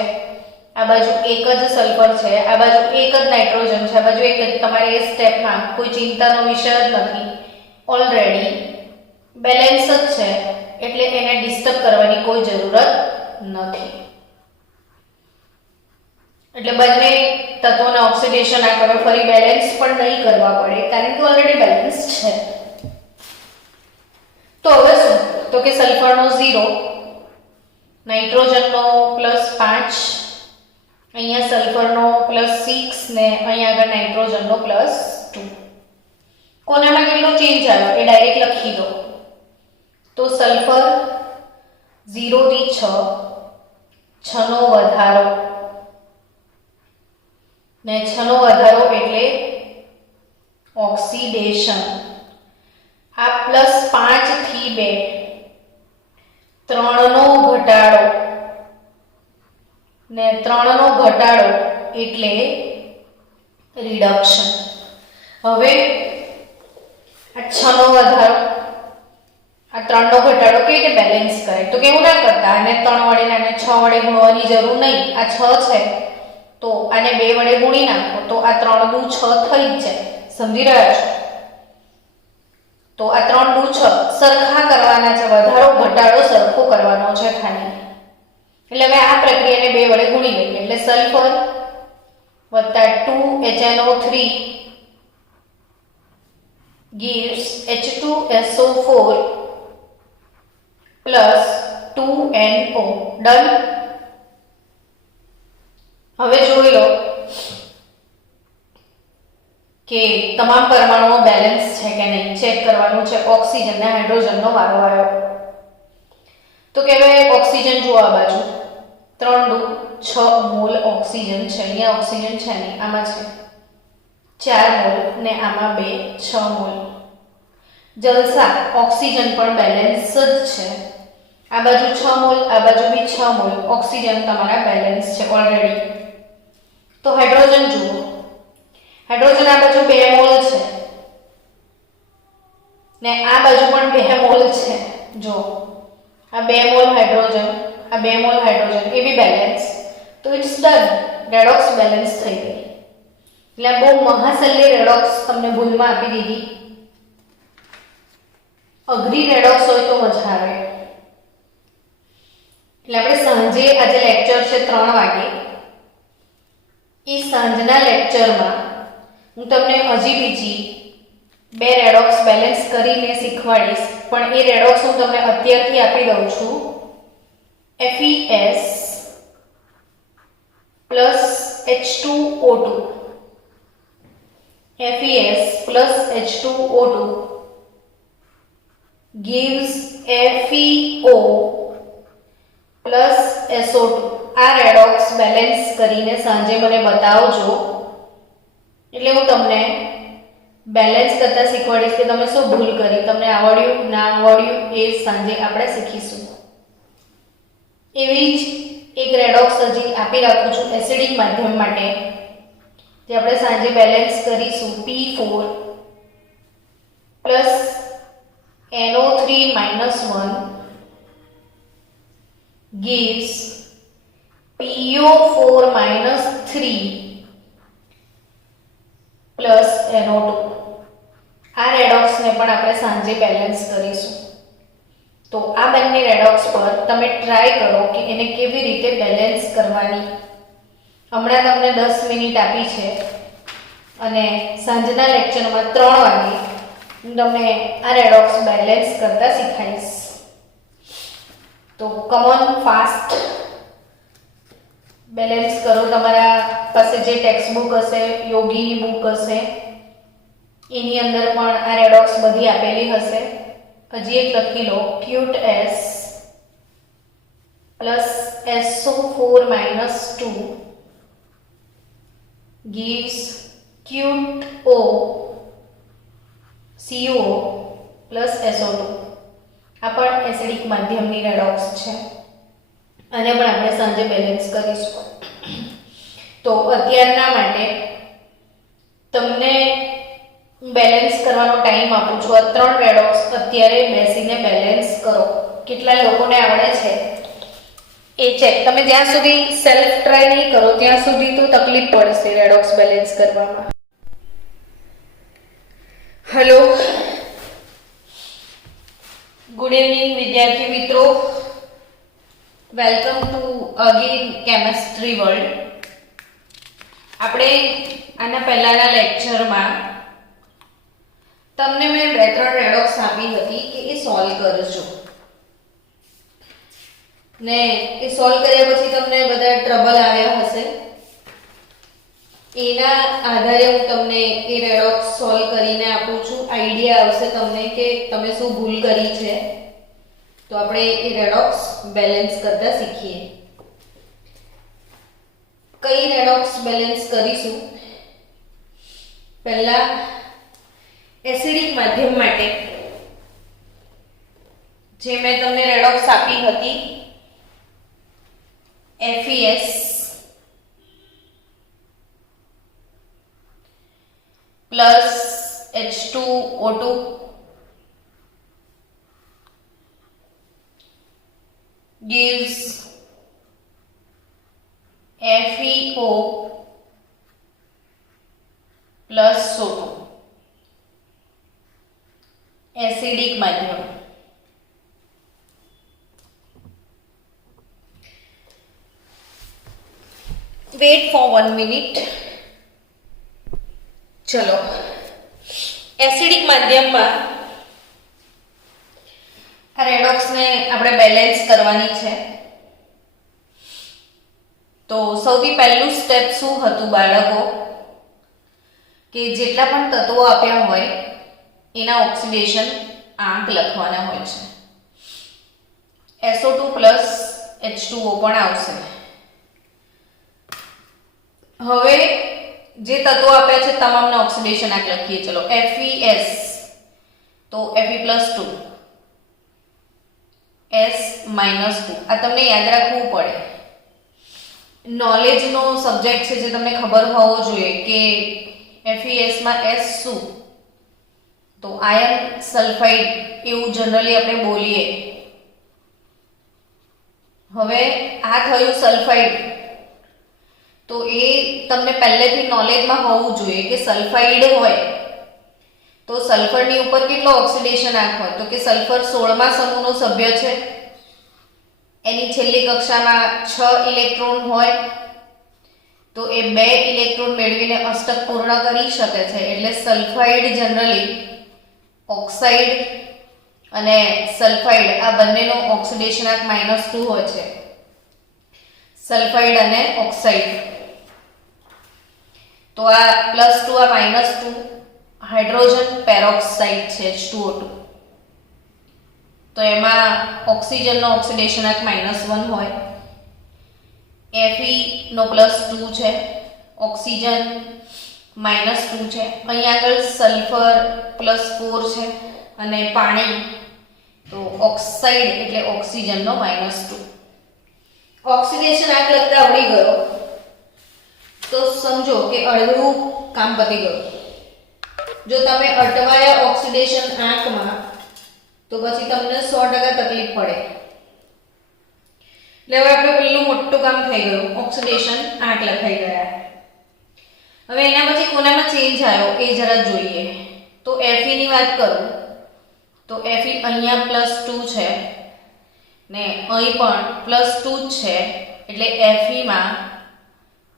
આ બાજુ એક જ સલ્ફર છે, આ બાજુ એક જ નાઇટ્રોજન છે, આ બાજુ એક જ. તમારે એ સ્ટેપમાં કોઈ ચિંતાનો વિષય જ નથી. ઓલરેડી બેલેન્સ જ છે એટલે એને ડિસ્ટર્બ કરવાની કોઈ જરૂરત નથી. એટલે બંને તત્વોના ઓક્સિડેશન આ હવે ફરી બેલેન્સ પણ નહીં કરવા પડે કારણ કે ઓલરેડી બેલેન્સ છે. તો હવે શું? તો કે સલ્ફરનો 0, નાઇટ્રોજનનો +5, અહીંયા સલ્ફરનો +6 ને અહીંયા આગળ નાઇટ્રોજનનો +2. કોનામાં કેટલો ચેન્જ આવ્યો એ ડાયરેક્ટ લખી દો. તો સલ્ફર 0 થી 6, 6 નો વધારો, ને 6 નો વધારો એટલે ઓક્સિડેશન. આ +5 થી 2, 3 નો ઘટાડો, ને 3 નો ઘટાડો એટલે રિડક્શન. હવે આ 6 નો વધારો, આ 3 નો ઘટાડો કેવી રીતે બેલેન્સ કરે? તો કેવું ના કરતા આને 3 વડે ને આને 6 વડે ગુણવાની જરૂર નહીં. આ 6 છે તો આને 2 વડે ગુણી નાખો તો આ 3 દુ 6 થઈ જ જાય. સમજી રહ્યા છો? તો આ 3 દુ 6 સરખા કરવાના છે, વધારો ઘટાડો સરખો કરવાનો છે ખાલી. એટલે હવે આ પ્રક્રિયાને 2 વડે ગુણી લઈએ એટલે sulphur + 2HNO3 gives H2SO4 plus 2NO. Done. હવે જોઈ લો કે તમામ પરમાણુઓ બેલેન્સ છે કે નહીં. ચેક કરવાનું છે. ઓક્સિજન અને હાઇડ્રોજનનો વારો આવ્યો તો કે હવે ઓક્સિજન જુઓ આ બાજુ 3 દુ 6 મોલ ઓક્સિજન છે. અહીંયા ઓક્સિજન છે નહીં, આમાં છે. 4 મોલ ને આમાં 2 6 મોલ. જલસા ઓક્સિજન પણ બેલેન્સ જ છે. આ બાજુ 6 મોલ, આ બાજુ બી 6 મોલ. ઓક્સિજન તમારા બેલેન્સ છે ઓલરેડી. તો હાઇડ્રોજન જુઓ, હાઇડ્રોજન આ બાજુ 2 મોલ છે ને આ બાજુ પણ 2 મોલ છે. જો આ 2 મોલ હાઇડ્રોજન, આ 2 મોલ હાઇડ્રોજન, એ બી બેલેન્સ. તો ઇટ્સ ડન, રેડોક્સ બેલેન્સ થઈ ગઈ. એટલે બહુ મહાસલ્ય રેડોક્સ તમને ભૂલમાં આપી દીધી. અઘરી રેડોક્સ હોય તો મજા આવે. એટલે આપણે સાંજે આજે લેક્ચર છે 3 વાગે, એ સાંજના લેક્ચરમાં હું તમને હજી બીજી 2 રેડોક્સ બેલેન્સ કરીને શીખવાડીશ. પણ એ રેડોક્સ હું તમને અત્યારથી આપી દઉં છું. FeS plus H2O2, FeS plus H2O2 gives FeO plus SO2. આ રેડોક્સ બેલેન્સ કરીને સાંજે મને બતાવજો, એટલે હું તમને બેલેન્સ કરતા શીખવાડીશ કે તમે શું ભૂલ કરી, તમને આવડ્યું ના આવડ્યું એ સાંજે આપણે શીખીશું. એવી જ એક રેડોક્સ હજી આપી રાખું છું એસિડિક માધ્યમ માટે, જે આપણે સાંજે બેલેન્સ કરીશું. P4 plus NO3 minus 1 gives PO4 minus 3 plus NO2. આ રેડોક્સને પણ આપણે સાંજે બેલેન્સ કરીશું. તો આ બંને રેડોક્સ પર તમે ટ્રાય કરો કે એને કેવી રીતે બેલેન્સ કરવાની. હમણાં તમને 10 મિનિટ આપી છે અને સાંજના લેક્ચરમાં 3 વાગે હું તમને આ રેડોક્સ બેલેન્સ કરતા શીખાઈશ. તો કમ ઓન ફાસ્ટ બેલેન્સ કરો. તમારા પાસે જે ટેક્સ્ટ બુક હશે, યોગીની બુક હશે, એની અંદર પણ આ રેડોક્સ બધી આપેલી હશે. હજી એક લખી લો, ક્યુટ S plus SO4 minus 2 gives ક્યુટ O CO પ્લસ SO2. આ પણ એસિડિક માધ્યમની રેડોક્સ છે, અને પણ આપણે સાંજે બેલેન્સ કરીશું. તો અત્યારના માટે તમને બેલેન્સ કરવાનો ટાઈમ આપું છું. આ 3 રેડોક્સ અત્યારે બેસીને બેલેન્સ કરો. કેટલા લોકોને આવડે છે એ ચેક. તમે જ્યાં સુધી સેલ્ફ ટ્રાય નહીં કરો ત્યાં સુધી તો તકલીફ પડશે રેડોક્સ બેલેન્સ કરવામાં. હેલો, ગુડ ઇવનિંગ વિદ્યાર્થી મિત્રો. Welcome to again chemistry world. આપણે આના પહેલાના લેક્ચરમાં તમને મેં 2-3 રેડોક્સ આપી હતી કે એ સોલ્વ કરજો, ને એ સોલ્વ કર્યા પછી તમને બધા ટ્રબલ આવ્યા હશે. એના આધારે હું તમને એ રેડોક્સ સોલ્વ કરીને આપું છું. આઈડિયા આવશે તમને કે તમે શું ભૂલ કરી છે. તો આપણે એ રેડોક્સ બેલેન્સ કરતા શીખીએ. કઈ રેડોક્સ બેલેન્સ કરીશું? પહેલા એસિડિક માધ્યમ માટે જે મેં તમને રેડોક્સ આપી હતી, FeS plus H2O2 gives FeO plus O2. Acidic માધ્યમ. Wait for 1 minute. ચલો, એસિડિક માધ્યમમાં આ રેડોક્સને આપણે બેલેન્સ કરવાની છે. તો સૌથી પહેલું સ્ટેપ શું હતું બાળકો? કે જેટલા પણ તત્વો આપ્યા હોય એના ઓક્સિડેશન આંક લખવાના હોય છે. SO2 પ્લસ H2O પણ આવશે. હવે જે તત્વો આપ્યા છે તમામના ઓક્સિડેશન આંક લખીએ. ચલો FeS તો Fe+2 S-2 આ તમને યાદ રાખવું પડે. નોલેજનો સબ્જેક્ટ છે જે તમને ખબર હોવો જોઈએ કે FeS માં S શું, તો આયર્ન સલ્ફાઇડ એવું જનરલી આપણે બોલીએ. હવે આ થયું સલ્ફાઇડ, તો એ તમને પહેલેથી નોલેજમાં હોવું જોઈએ કે સલ્ફાઇડ હોય તો સલ્ફરની ઉપર કેટલો ઓક્સિડેશન આંક હોય, તો કે સલ્ફર 16મા સમૂહનો સભ્ય છે, એની છેલ્લી કક્ષામાં 6 ઇલેક્ટ્રોન હોય, તો એ 2 ઇલેક્ટ્રોન મેળવીને અષ્ટક પૂર્ણ કરી શકે છે. એટલે સલ્ફાઇડ જનરલી ઓક્સાઇડ અને સલ્ફાઇડ આ બંનેનો ઓક્સિડેશન આંક -2 હોય છે. સલ્ફાઇડ અને ઓક્સાઇડ તો આ +2 આ -2 હાઇડ્રોજન પેરોક્સાઇડ છે H2O2, તો એમાં ઓક્સિજનનો ઓક્સિડેશન આંક -1 હોય. Fe નો +2 છે, ઓક્સિજન -2 છે, અહીં આગળ સલ્ફર +4 છે અને પાણી, તો ઓક્સાઇડ એટલે ઓક્સિજનનો -2. ઓક્સિડેશન આંક લખતા આવડી ગયો તો સમજો કે અડધું કામ પતી ગયું. જો તમે અટવાયા ઓક્સિડેશન આંકમાં તો પછી તમને 100% તકલીફ પડે. એટલે હવે આપણે પેલું મોટું કામ થઈ ગયું, ઓક્સિડેશન આંક લખાઈ ગયા. હવે એના પછી કોનામાં ચેન્જ આવ્યો એ જરા જોઈએ. તો Fe ની વાત કરું તો Fe અહીંયા +2 છે ને અહીં પણ +2 જ છે, એટલે Fe માં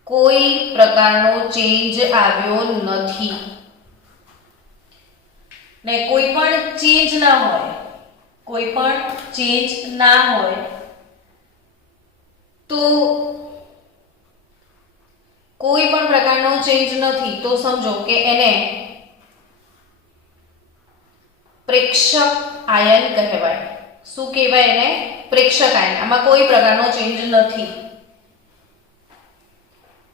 કોઈ પ્રકારનો ચેન્જ આવ્યો નથી. ને કોઈ પણ ચેન્જ ના હોય, કોઈ પણ ચેન્જ ના હોય તો કોઈ પણ પ્રકારનો ચેન્જ નથી તો સમજો કે એને પ્રેક્ષક આયન કહેવાય. શું કહેવાય એને? પ્રેક્ષક આયન. આમાં કોઈ પ્રકારનો ચેન્જ નથી.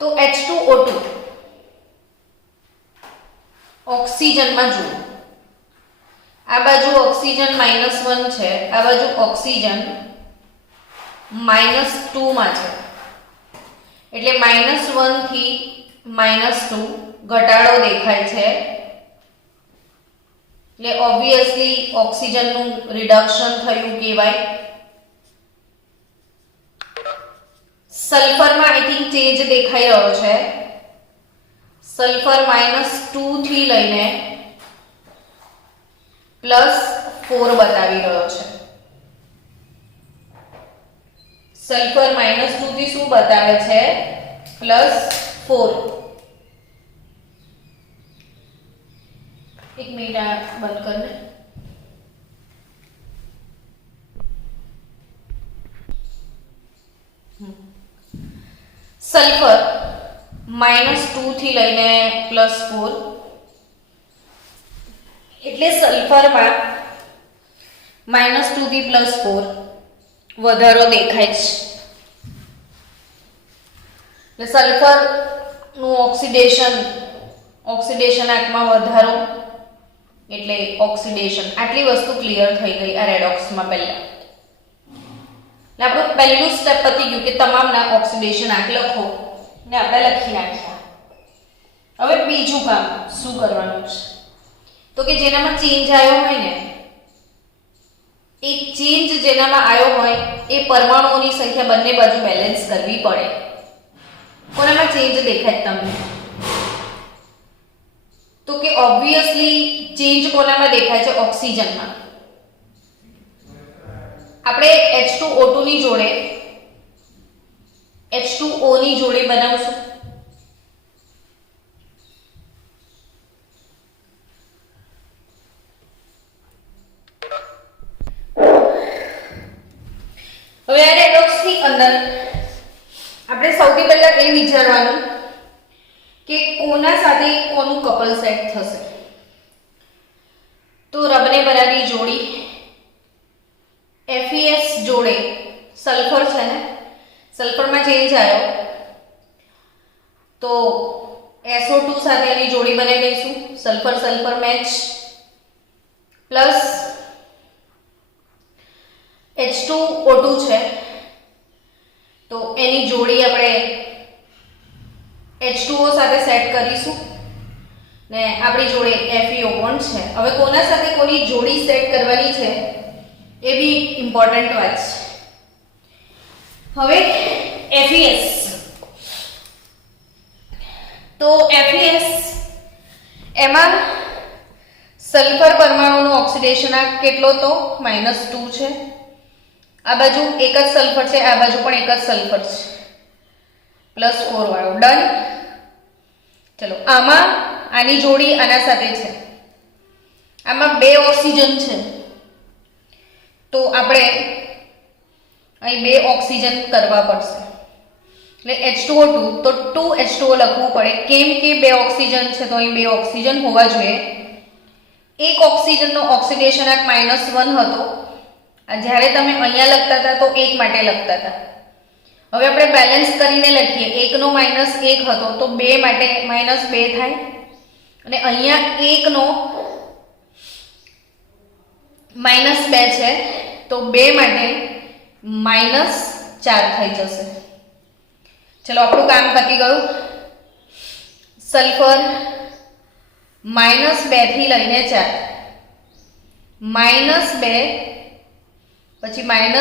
તો H2O2 ઓક્સિજનમાં જુઓ, આ બાજુ ઓક્સિજન -1 છે, આ બાજુ ઓક્સિજન -2 માં છે, એટલે -1 થી -2 ઘટાડો દેખાય છે. એટલે ઓબ્વિયસલી ઓક્સિજનનું રિડક્શન થયું કહેવાય. સલ્ફરમાં આઈ થિંક ચેન્જ દેખાઈ રહ્યો છે. સલ્ફર -2 થી લઈને +4 બતાવી રહ્યો છે. સલ્ફર -2 થી શું બતાવે છે? +4. એક મિનિટ આ બંધ કરને. સલ્ફર -2 થી લઈને +4, એટલે સલ્ફરમાં -2 થી +4 વધારો દેખાય છે. એટલે સલ્ફર નું ઓક્સિડેશન આંકમાં વધારો એટલે ઓક્સિડેશન. આટલી વસ્તુ ક્લિયર થઈ ગઈ આ રેડોક્સમાં પહેલા. એટલે આપણું પહેલું સ્ટેપ પતી ગયું કે તમામના ઓક્સિડેશન આંક લખો ને આપણે લખી નાખ્યા. હવે બીજું કામ શું કરવાનું છે? તો કે જેનામાં ચેન્જ આવ્યો હોય ને, એ ચેન્જ જેનામાં આવ્યો હોય એ પરમાણુઓની સંખ્યા બંને બાજુ બેલેન્સ કરવી પડે. કોનામાં ચેન્જ દેખાય તમને? તો કે ઓબ્વિયસલી ચેન્જ કોનામાં દેખાય છે? ઓક્સિજનમાં. આપણે H2O2 ની જોડે H2O ની જોડે બનાવશું. હવે આ રેડોક્સની અંદર આપણે સૌથી પહેલા એ વિચારવાનું કે કોના સાથે કોનું કપલ સેટ થશે. તો રબને બરાબરી જોડી FeS જોડે સલ્ફર છે ને, સલ્ફરમાં ચેન્જ આવ્યો તો SO2 સાથે એની જોડી બનાવી દઈશું, sulphur sulphur match, plus H2O2 છે તો એની જોડી આપણે H2O સાથે સેટ કરીશું ને આપણી જોડે FeO પણ છે. હવે કોના સાથે કોની જોડી સેટ કરવાની છે એ બી ઇમ્પોર્ટન્ટ વાત છે. હવે FeS, તો FeS એમાં સલ્ફર પરમાણુનો ઓક્સિડેશનાંક કેટલો તો -2 છે. આ બાજુ એક જ સલ્ફર છે, આ બાજુ પણ એક જ સલ્ફર છે, +4 વાળો. ડન. ચલો આમાં આની જોડી આના સાથે છે, આમાં 2 ઓક્સિજન છે તો આપણે અહીં 2 ઓક્સિજન કરવા પડશે એટલે H2O2 તો 2H2O લખવું પડે. કેમ કે 2 ઓક્સિજન છે તો અહીં 2 ઓક્સિજન હોવા જોઈએ. એક ઓક્સિજનનો ઓક્સિડેશનાંક -1 હતો. જ્યારે તમે અહીંયા લખતા હતા તો 1 માટે લખતા હતા. હવે આપણે બેલેન્સ કરીને લખીએ. 1 નો -1 હતો તો 2 માટે -2 થાય અને અહીંયા 1 નો -2 છે તો 2 માટે -4 થઈ જશે. ચલો આપણું કામ પતી ગયું. સલ્ફર -2 થી લઈને 4, -2 પછી -1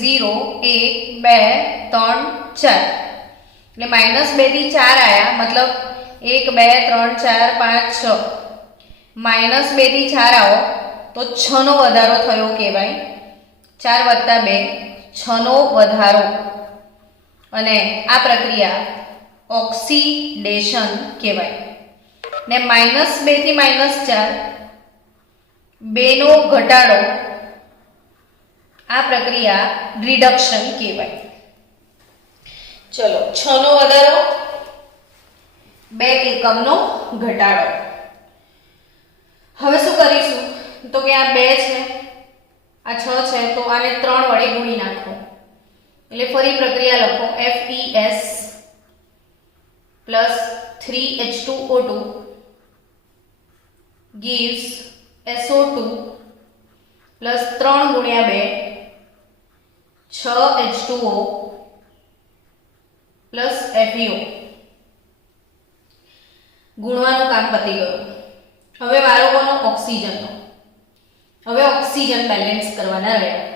0 1 2 3 4 એટલે -2 થી 4 આયા, મતલબ 1 2 3 4 5 6 -2 થી 4 આવો તો 6 નો વધારો થયો કહેવાય. 4 + 2 6 નો વધારો અને આ પ્રક્રિયા ઓક્સિડેશન કહેવાય. ને -2 થી -4 2 નો ઘટાડો, આ પ્રક્રિયા રિડક્શન કહેવાય. ચલો 6 નો વધારો, 2 એકમનો ઘટાડો. હવે શું કરીશું તો કે આ 2 છે, આ 6 છે તો આને 3 વડે ગુણી નાખો એટલે ફરી પ્રક્રિયા લખો. FeS plus 3H2O2 gives SO2 plus 3 ગુણ્યા 2 6H2O plus FeO. ગુણવાનું કામ પતી ગયું. હવે વારો કોનો? ઓક્સિજનનો. હવે ઓક્સિજન બેલેન્સ કરવાના રહ્યા.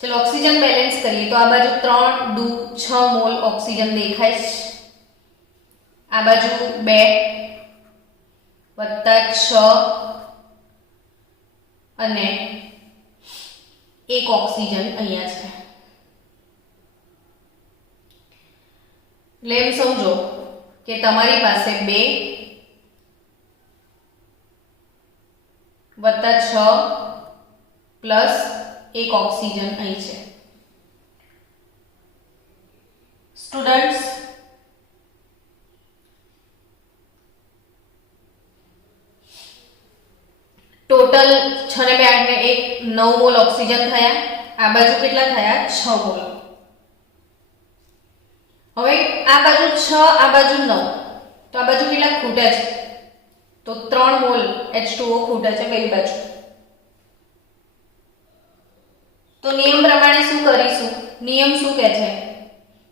ચલો ઓક્સિજન બેલેન્સ કરીએ તો આ બાજુ 3 દુ 6 મોલ ઓક્સિજન દેખાય છે, આ બાજુ 2 + 6 અને 1 ઓક્સિજન અહીંયા છે. એટલે એમ સમજો કે તમારી પાસે 2 + 6 પ્લસ 1 ઓક્સિજન અહીં છે. સ્ટુડન્ટ્સ, ટોટલ 6 ને 2 8 ને 1 9 મોલ ઓક્સિજન થયા. આ બાજુ કેટલા થયા? 6 મોલ. હવે આ બાજુ 6, આ બાજુ 9 તો આ બાજુ કેટલા ખૂટે છે? તો 3 મોલ H2O ખૂટે છે કઈ બાજુ? તો નિયમ પ્રમાણે શું કરીશું? નિયમ શું કહે છે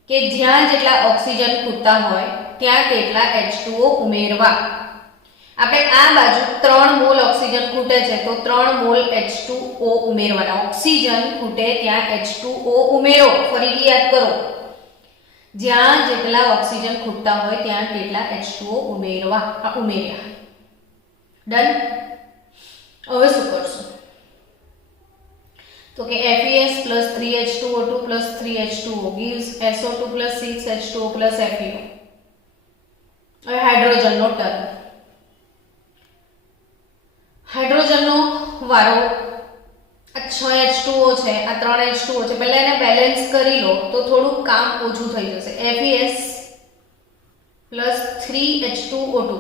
કે જ્યાં જેટલા ઓક્સિજન ખૂટતા હોય ત્યાં તેટલા H2O ઉમેરવા. આપણે આ બાજુ 3 મોલ ઓક્સિજન ખૂટે છે તો 3 મોલ H2O ઉમેરવાના. ઓક્સિજન ખૂટે ત્યાં H2O ઉમેરો. ફરીથી યાદ કરો, જ્યાં જેટલા ઓક્સિજન ખૂટતા હોય ત્યાં તેટલા H2O ઉમેરવા. આ ઉમેર્યા. ડન. હવે શું કરશું તો કે FeS plus 3H2O2 plus 3H2O gives SO2 plus 6H2O plus FeO. હવે હાઇડ્રોજનનો ટર્ન. હાઇડ્રોજનનો વારો. આ 6H2O છે, આ 3H2O છે. પહેલા એને બેલેન્સ કરી લો તો થોડું કામ ઓછું થઈ જશે. FeS plus 3H2O2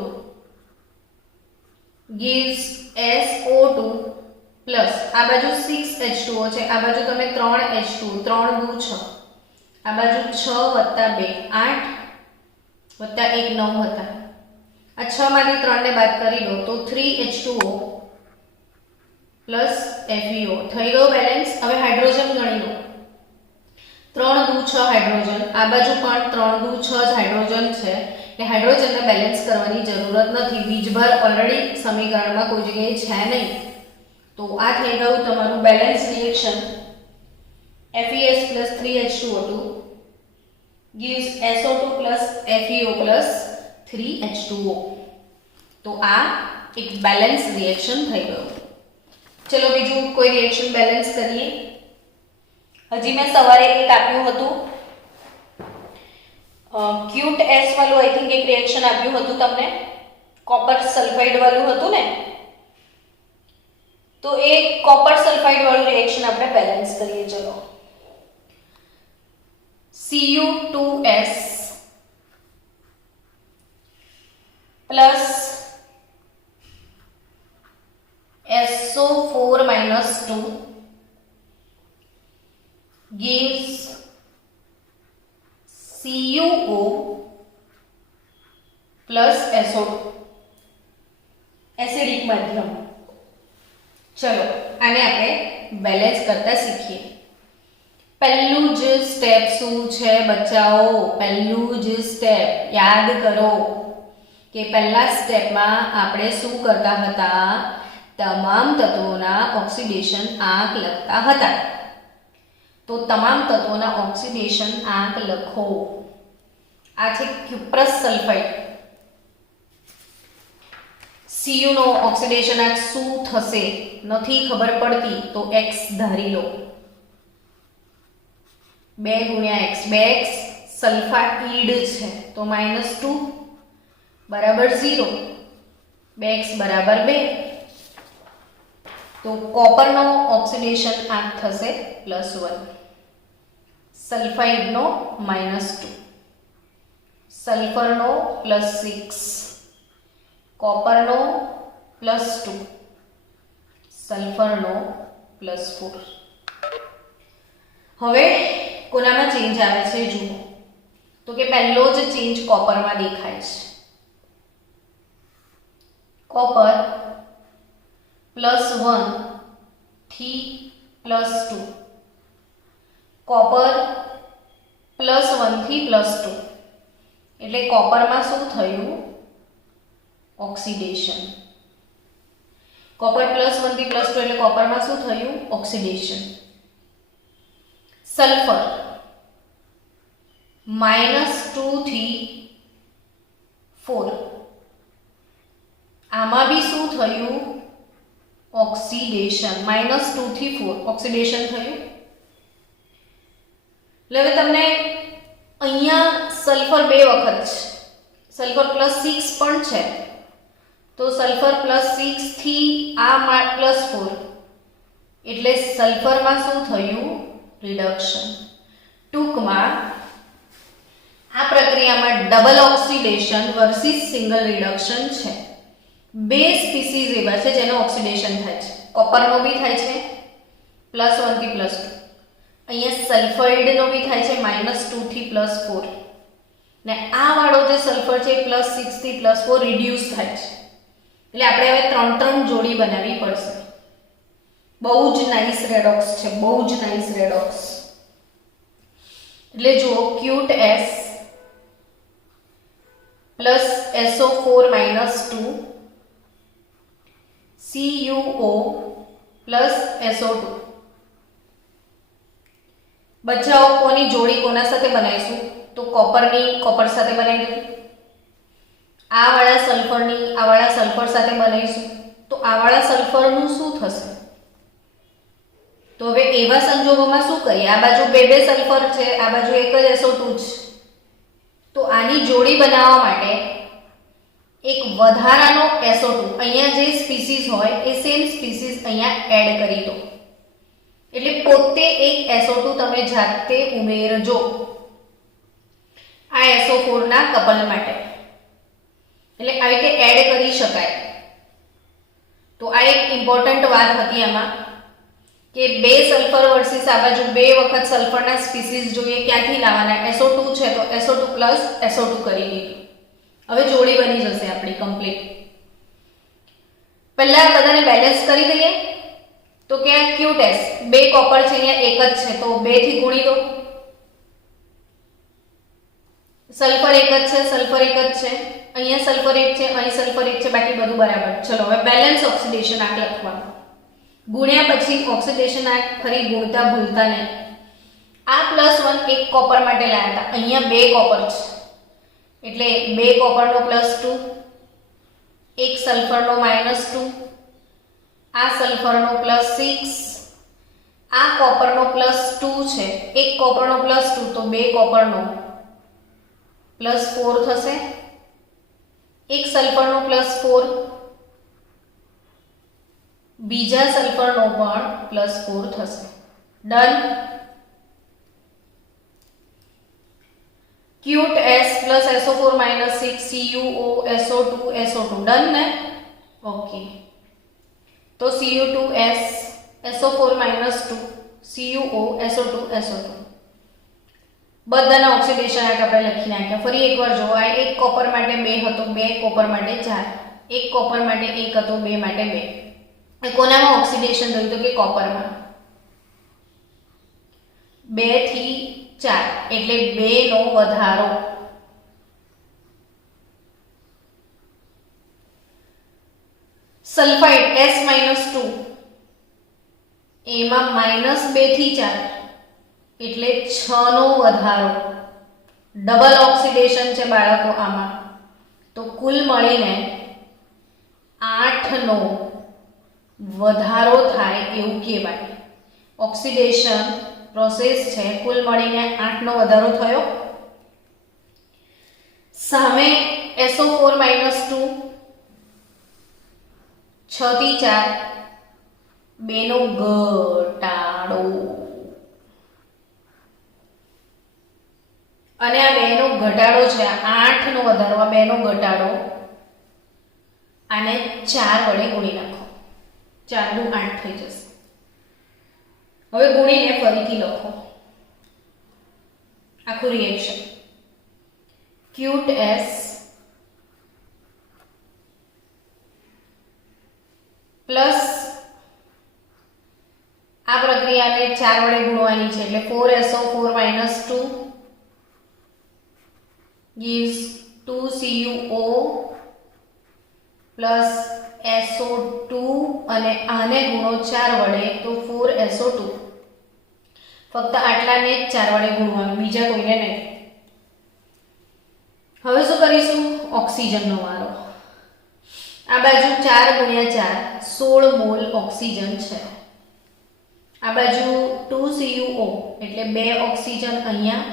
gives SO2 plus આ બાજુ 6H2O છે, આ બાજુ તમે 3H2O 3 દુ 6, આ બાજુ 6 + 2 8, વત્તા 1 9 હતા. આ 6 માંથી 3 ને બાદ કરી દો તો 3H2O પ્લસ FeO થઈ ગયો બેલેન્સ. હવે હાઇડ્રોજન ગણી લો. 3 દુ 6 હાઇડ્રોજન, આ બાજુ પણ 3 દુ 6 જ હાઇડ્રોજન છે. એ હાઇડ્રોજનને બેલેન્સ કરવાની જરૂરત નથી. વીજભાર ઓલરેડી સમીકરણમાં કોઈ જગ્યાએ છે નહીં. તો આ થઈ ગયું તમારું balance reaction. FeS plus 3H2O2 gives SO2 plus FeO plus 3H2O. તો આ એક બેલેન્સ રિએક્શન થઈ ગયું. ચલો બીજું કોઈ રિએક્શન બેલેન્સ કરીએ. હજી મેં સવારે એક આપ્યું હતું ક્યુટ એસ વાળું, આઈ થિંક એક રિએક્શન આપ્યું હતું તમને, કોપર સલ્ફાઇડ વાળું હતું ને. તો એ કોપર સલ્ફાઇડ વાળું રિએક્શન આપણે બેલેન્સ કરીએ. ચલો Cu2S plus SO4 minus 2 gives CuO plus SO2 acidic માધ્યમ. ચલો આને આપણે બેલેન્સ કરતા શીખીએ. પહેલું જ સ્ટેપ શું છે બચ્ચાઓ? પહેલું જ સ્ટેપ યાદ કરો કે પહેલા સ્ટેપમાં આપણે શું કરતા હતા? તમામ તત્વોના ઓક્સિડેશન આંક લખતા હતા. તો તમામ તત્વોના ઓક્સિડેશન આંક લખો. આ છે ક્યુપ્રસ સલ્ફાઇડ. Cu નો ઓક્સિડેશન આંક શું થશે નથી ખબર પડતી તો x ધારી લો. 2 × x, 2x સલ્ફાઇડ છે તો -2 બરાબર 0, 2x બરાબર 2. તો કોપરનો ઓક્સિડેશન આંક થશે +1, સલ્ફાઇડનો -2, સલ્ફરનો +6, કોપરનો +2, સલ્ફરનો +4. હવે કોનામાં ચેન્જ આવે છે જુઓ. તો કે પહેલો જ ચેન્જ કોપરમાં દેખાય છે. કોપર +1 થી +2, કોપર +1 થી +2 એટલે કોપરમાં શું થયું? ઓક્સિડેશન. કોપર +1 થી +2 એટલે કોપરમાં શું થયું? ઓક્સિડેશન. સલ્ફર -2 થી 4, આમાં બી શું થયું? ઓક્સિડેશન. -2 થી 4 ઓક્સિડેશન થયું. એટલે હવે તમને અહીંયા સલ્ફર 2 વખત છે, સલ્ફર +6 પણ છે. તો સલ્ફર +6 થી આ +4 એટલે સલ્ફરમાં શું થયું? રિડક્શન. ટૂંકમાં આ પ્રક્રિયામાં double oxidation versus single reduction છે. 2 સ્પીસીઝ એવા છે જેનો ઓક્સિડેશન થાય છે. કોપરનો બી થાય છે +1 થી +2, અહીંયા સલ્ફાઇડનો બી થાય છે -2 થી +4, ને આ વાળો જે સલ્ફર છે +6 થી +4 રિડ્યુસ થાય છે. એટલે આપણે હવે 3 જોડી બનાવવી પડશે. બહુ જ નાઇસ રેડોક્સ છે, બહુ જ નાઇસ રેડોક્સ. એટલે જુઓ cute S plus SO4 minus 2 CuO plus SO2. બચ્ચાઓ કોની જોડી કોના સાથે બનાવીશું? તો કોપરની કોપર સાથે બનાવી દઉં. આ વાળા સલ્ફરની આ વાળા સલ્ફર સાથે બનાવીશું. તો આ વાળા સલ્ફરનું શું થશે? તો હવે એવા સંજોગોમાં શું કરીએ? આ બાજુ 2 સલ્ફર છે, આ બાજુ એક જ SO2 છે. તો આની જોડી બનાવવા માટે એક વધારાનો SO2 અહીંયા જે સ્પીસીઝ હોય એ સેમ સ્પીસીઝ અહીંયા એડ કરી દો. એટલે પોતે એક SO2 તમે જાતે ઉમેરજો આ SO4 ના કપલ માટે. એટલે આવી રીતે એડ કરી શકાય. તો આ એક ઇમ્પોર્ટન્ટ વાત હતી આમાં કે 2 સલ્ફર વર્સિસ આ બાજુ 2 વખત સલ્ફરના સ્પીસીઝ જોઈએ ક્યાંથી લાવવાના? SO2 છે તો SO2 પ્લસ SO2 કરી દીધું. હવે જોડી બની જશે આપણી કમ્પ્લીટ. પહેલા બધાને બેલેન્સ કરી દઈએ. તો કે ક્યુ ટેસ્ટ બે કોપર છે, અહીંયા એક જ છે તો 2 થી ગુણી દો. સલ્ફર એક જ છે, સલ્ફર એક જ છે, અહીંયા સલ્ફર એક છે, અહીં સલ્ફર એક છે, બાકી બધું બરાબર. ચલો હવે બેલેન્સ ઓક્સિડેશન આંક લખવાનું. ગુણ્યા પછી ઓક્સિડેશન આંક ફરી ગુણતા ભૂલતા નહીં. આ +1 એક કોપર માટે લાયા હતા, અહીંયા 2 કોપર છે એટલે 2 કોપરનો +2, એક સલ્ફરનો -2, આ સલ્ફરનો +6, આ કોપરનો +2 છે, એક કોપરનો +2 તો 2 કોપરનો +4 થશે, એક સલ્ફરનો +4, બીજા સલ્ફરનો પણ +4 થશે. Done. Cute S + SO4 - 6 CuO SO2 SO2 done ને. ઓકે, તો Cu2S SO4 - 2 CuO SO2 SO2 બધાના ઓક્સિડેશન આંક આપણે લખી નાખ્યા. ફરી એકવાર જો, આ એક કોપર માટે 2 હતો, 2 કોપર માટે 4, એક કોપર માટે 1 હતો, 2 માટે 2. એ કોનામાં ઓક્સિડેશન થયું તો કે કોપરમાં. 2 થી 4 એટલે 2 નો વધારો. સલ્ફાઇડ S-2 એમાં -2 થી 4 એટલે 6 નો વધારો. ડબલ ઓક્સિડેશન છે બાળકો આમાં, તો કુલ મળીને 8 નો વધારો થાય એવું કહેવાય. ઓક્સિડેશન પ્રોસેસ છે, કુલ મળીને 8 નો વધારો થયો. સામે SO4 - 2 6 થી 4 2 નો ઘટાડો. અને આ 2 નો ઘટાડો છે, 8 નો વધારો, આ 2 નો ઘટાડો. આને 4 વડે ગુણી નાખો, 4 દુ 8 થઈ જશે. હવે ગુણીને ફરીથી લખો આખું રિએક્શન. ક્યુટ S પ્લસ આ પ્રક્રિયાને 4 વડે ગુણવાની છે એટલે 4SO4 - 2 gives 2CuO plus SO2 અને આને ગુણો 4 વડે તો 4SO2. ફક્ત આટલાને જ 4 વડે ગુણવાનું, બીજા કોઈને નહીં. હવે શું કરીશું? ઓક્સિજનનો વારો. આ બાજુ 4 × 4 16 મોલ ઓક્સિજન છે. આ બાજુ 2CuO એટલે 2 ઓક્સિજન અહીંયા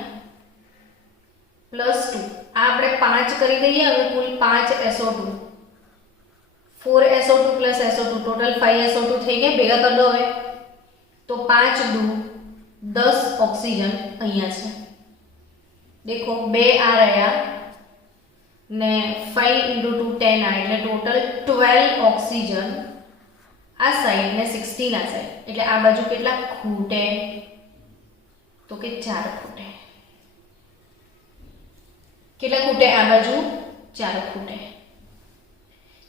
+2. આ આપણે 5 કરી દઈએ. હવે કુલ 5 SO2, 4SO2 + SO2 total 5SO2 થઈ ગયા. ભેગા કરી દો હવે તો 5 દુ 10 ઓક્સિજન અહીંયા છે. દેખો 2 આ રહ્યા ને 5 × 2 10 આ એટલે ટોટલ 12 ઓક્સિજન આ સાઈડ ને 16 આ સાઈડ. એટલે આ બાજુ કેટલા ખૂટે તો કે 4 ખૂટે. કેટલા ખૂટે? આ બાજુ 4 ખૂટે.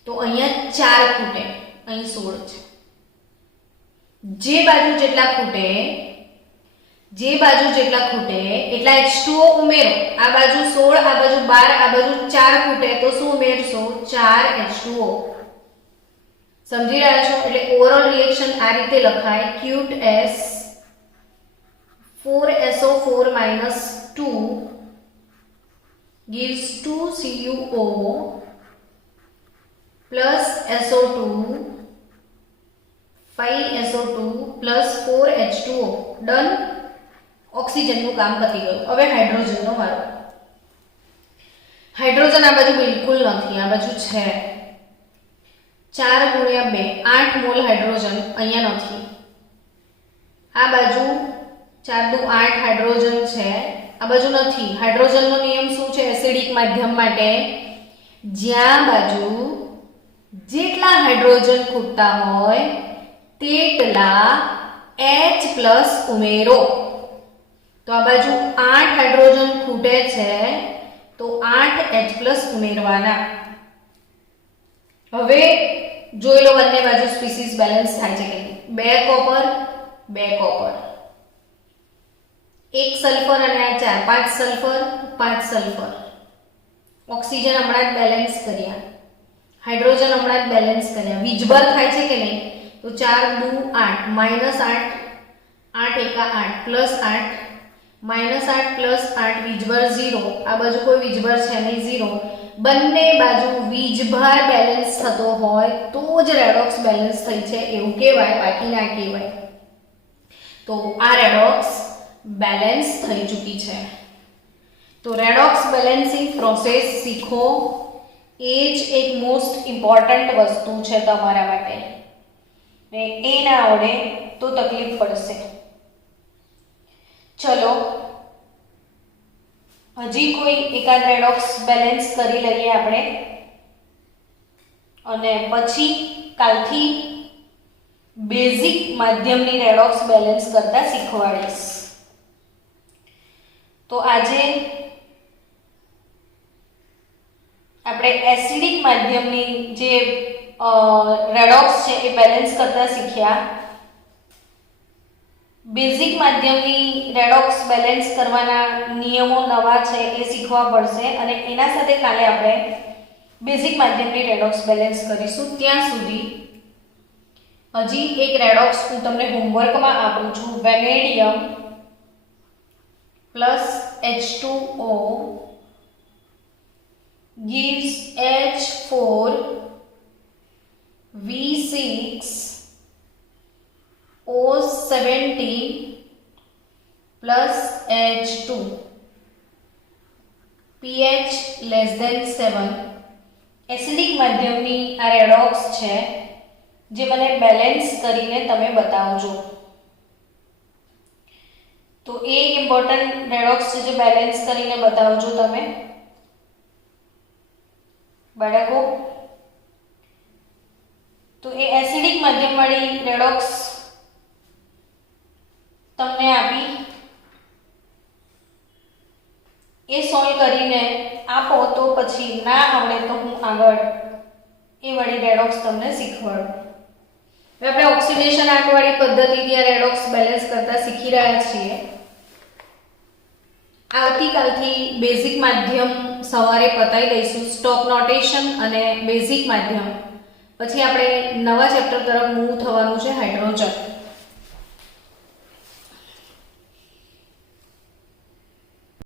તો અહીંયા 4 ખૂટે, અહીં 16 છે. જે બાજુ જેટલા ખૂટે એટલા H2O ઉમેરો. આ બાજુ 16, આ બાજુ 12, આ બાજુ 4 ખૂટે તો શું ઉમેરશો? 4 H2O. સમજી રહ્યા છો? એટલે ઓવરઓલ રિએક્શન આ રીતે લખાય. Cute S 4SO4 - 2 gives 2CuO plus SO2 5SO2 plus 4H2O. Done. ઓક્સિજનનું કામ પતી ગયું. હવે હાઇડ્રોજનનો વારો. હાઇડ્રોજન આ બાજુ બિલકુલ નથી, આ બાજુ છે. 4 × 2 8 મોલ હાઇડ્રોજન અહીંયા નથી. આ બાજુ 4 દુ 8 હાઇડ્રોજન છે, આ બાજુ નથી. હાઇડ્રોજનનો નિયમ શું છે એસિડિક માધ્યમ માટે? જ્યાં બાજુ જેટલા હાઇડ્રોજન ખૂટતા હોય તેટલા H+ ઉમેરો. તો આ બાજુ 8 હાઇડ્રોજન ખૂટે છે તો 8H+ ઉમેરવાના. હવે જોઈ લો બંને બાજુ સ્પીસીસ બેલેન્સ થાય છે કે નહીં. 2 કોપર 2 કોપર, 1 સલ્ફર અને આ 4, 5 સલ્ફર 5 સલ્ફર. ઓક્સિજન હમણાં જ બેલેન્સ કર્યા, હાઇડ્રોજન હમણાં જ બેલેન્સ કર્યા. વીજભાર થાય છે કે નહીં? તો 4 દુ 8 -8 8 એકા 8 પ્લસ 8 -8 પ્લસ 8 વીજભાર 0. આ બાજુ કોઈ વીજભાર છે નહીં, 0. બંને બાજુ વીજભાર બેલેન્સ થતો હોય તો જ રેડોક્સ બેલેન્સ થઈ છે એવું કહેવાય, બાકી ના કહેવાય. તો આ રેડોક્સ બેલેન્સ થઈ ચૂકી છે. તો રેડોક્સ બેલેન્સિંગ પ્રોસેસ શીખો, એ જ એક મોસ્ટ ઇમ્પોર્ટન્ટ વસ્તુ છે તમારા માટે. ને એ ના આવડે તો તકલીફ પડશે. ચલો હજી કોઈ એકાદ રેડોક્સ બેલેન્સ કરી લઈએ આપણે, અને પછી કાલથી બેઝિક માધ્યમની રેડોક્સ બેલેન્સ કરતા શીખવાડીશ. તો આજે આપણે એસિડિક માધ્યમની જે રેડોક્સ છે એ બેલેન્સ કરતા શીખ્યા. બેઝિક માધ્યમની રેડોક્સ બેલેન્સ કરવાના નિયમો નવા છે એ શીખવા પડશે, અને એના સાથે કાલે આપણે બેઝિક માધ્યમની રેડોક્સ બેલેન્સ કરીશું. ત્યાં સુધી હજી એક રેડોક્સ હું તમને હોમવર્કમાં આપું છું. Vanadium plus H2O gives H4 V6 O17 plus H2 pH less than 7. Acidic માધ્યમની આ રેડોક્સ છે જે મને બેલેન્સ કરીને તમે બતાવજો. તો એ એક ઇમ્પોર્ટન્ટ રેડોક્સ છે જે બેલેન્સ કરીને બતાવજો તમે બાળકો. તો એ એસિડિક માધ્યમવાળી રેડોક્સ તમને આપી, એ સોલ્વ કરીને આપો તો પછી ના આવડે તો હું આગળ એ વાળી રેડોક્સ તમને શીખવાડું. હવે આપણે ઓક્સિડેશન આંકવાળી પદ્ધતિથી આ રેડોક્સ બેલેન્સ કરતા શીખી રહ્યા છીએ. આવતીકાલથી બેઝિક માધ્યમ સવારે પતાવી દઈશું, સ્ટોક નોટેશન અને બેઝિક માધ્યમ. પછી આપણે નવા ચેપ્ટર તરફ મૂવ થવાનું છે, હાઇડ્રોજન.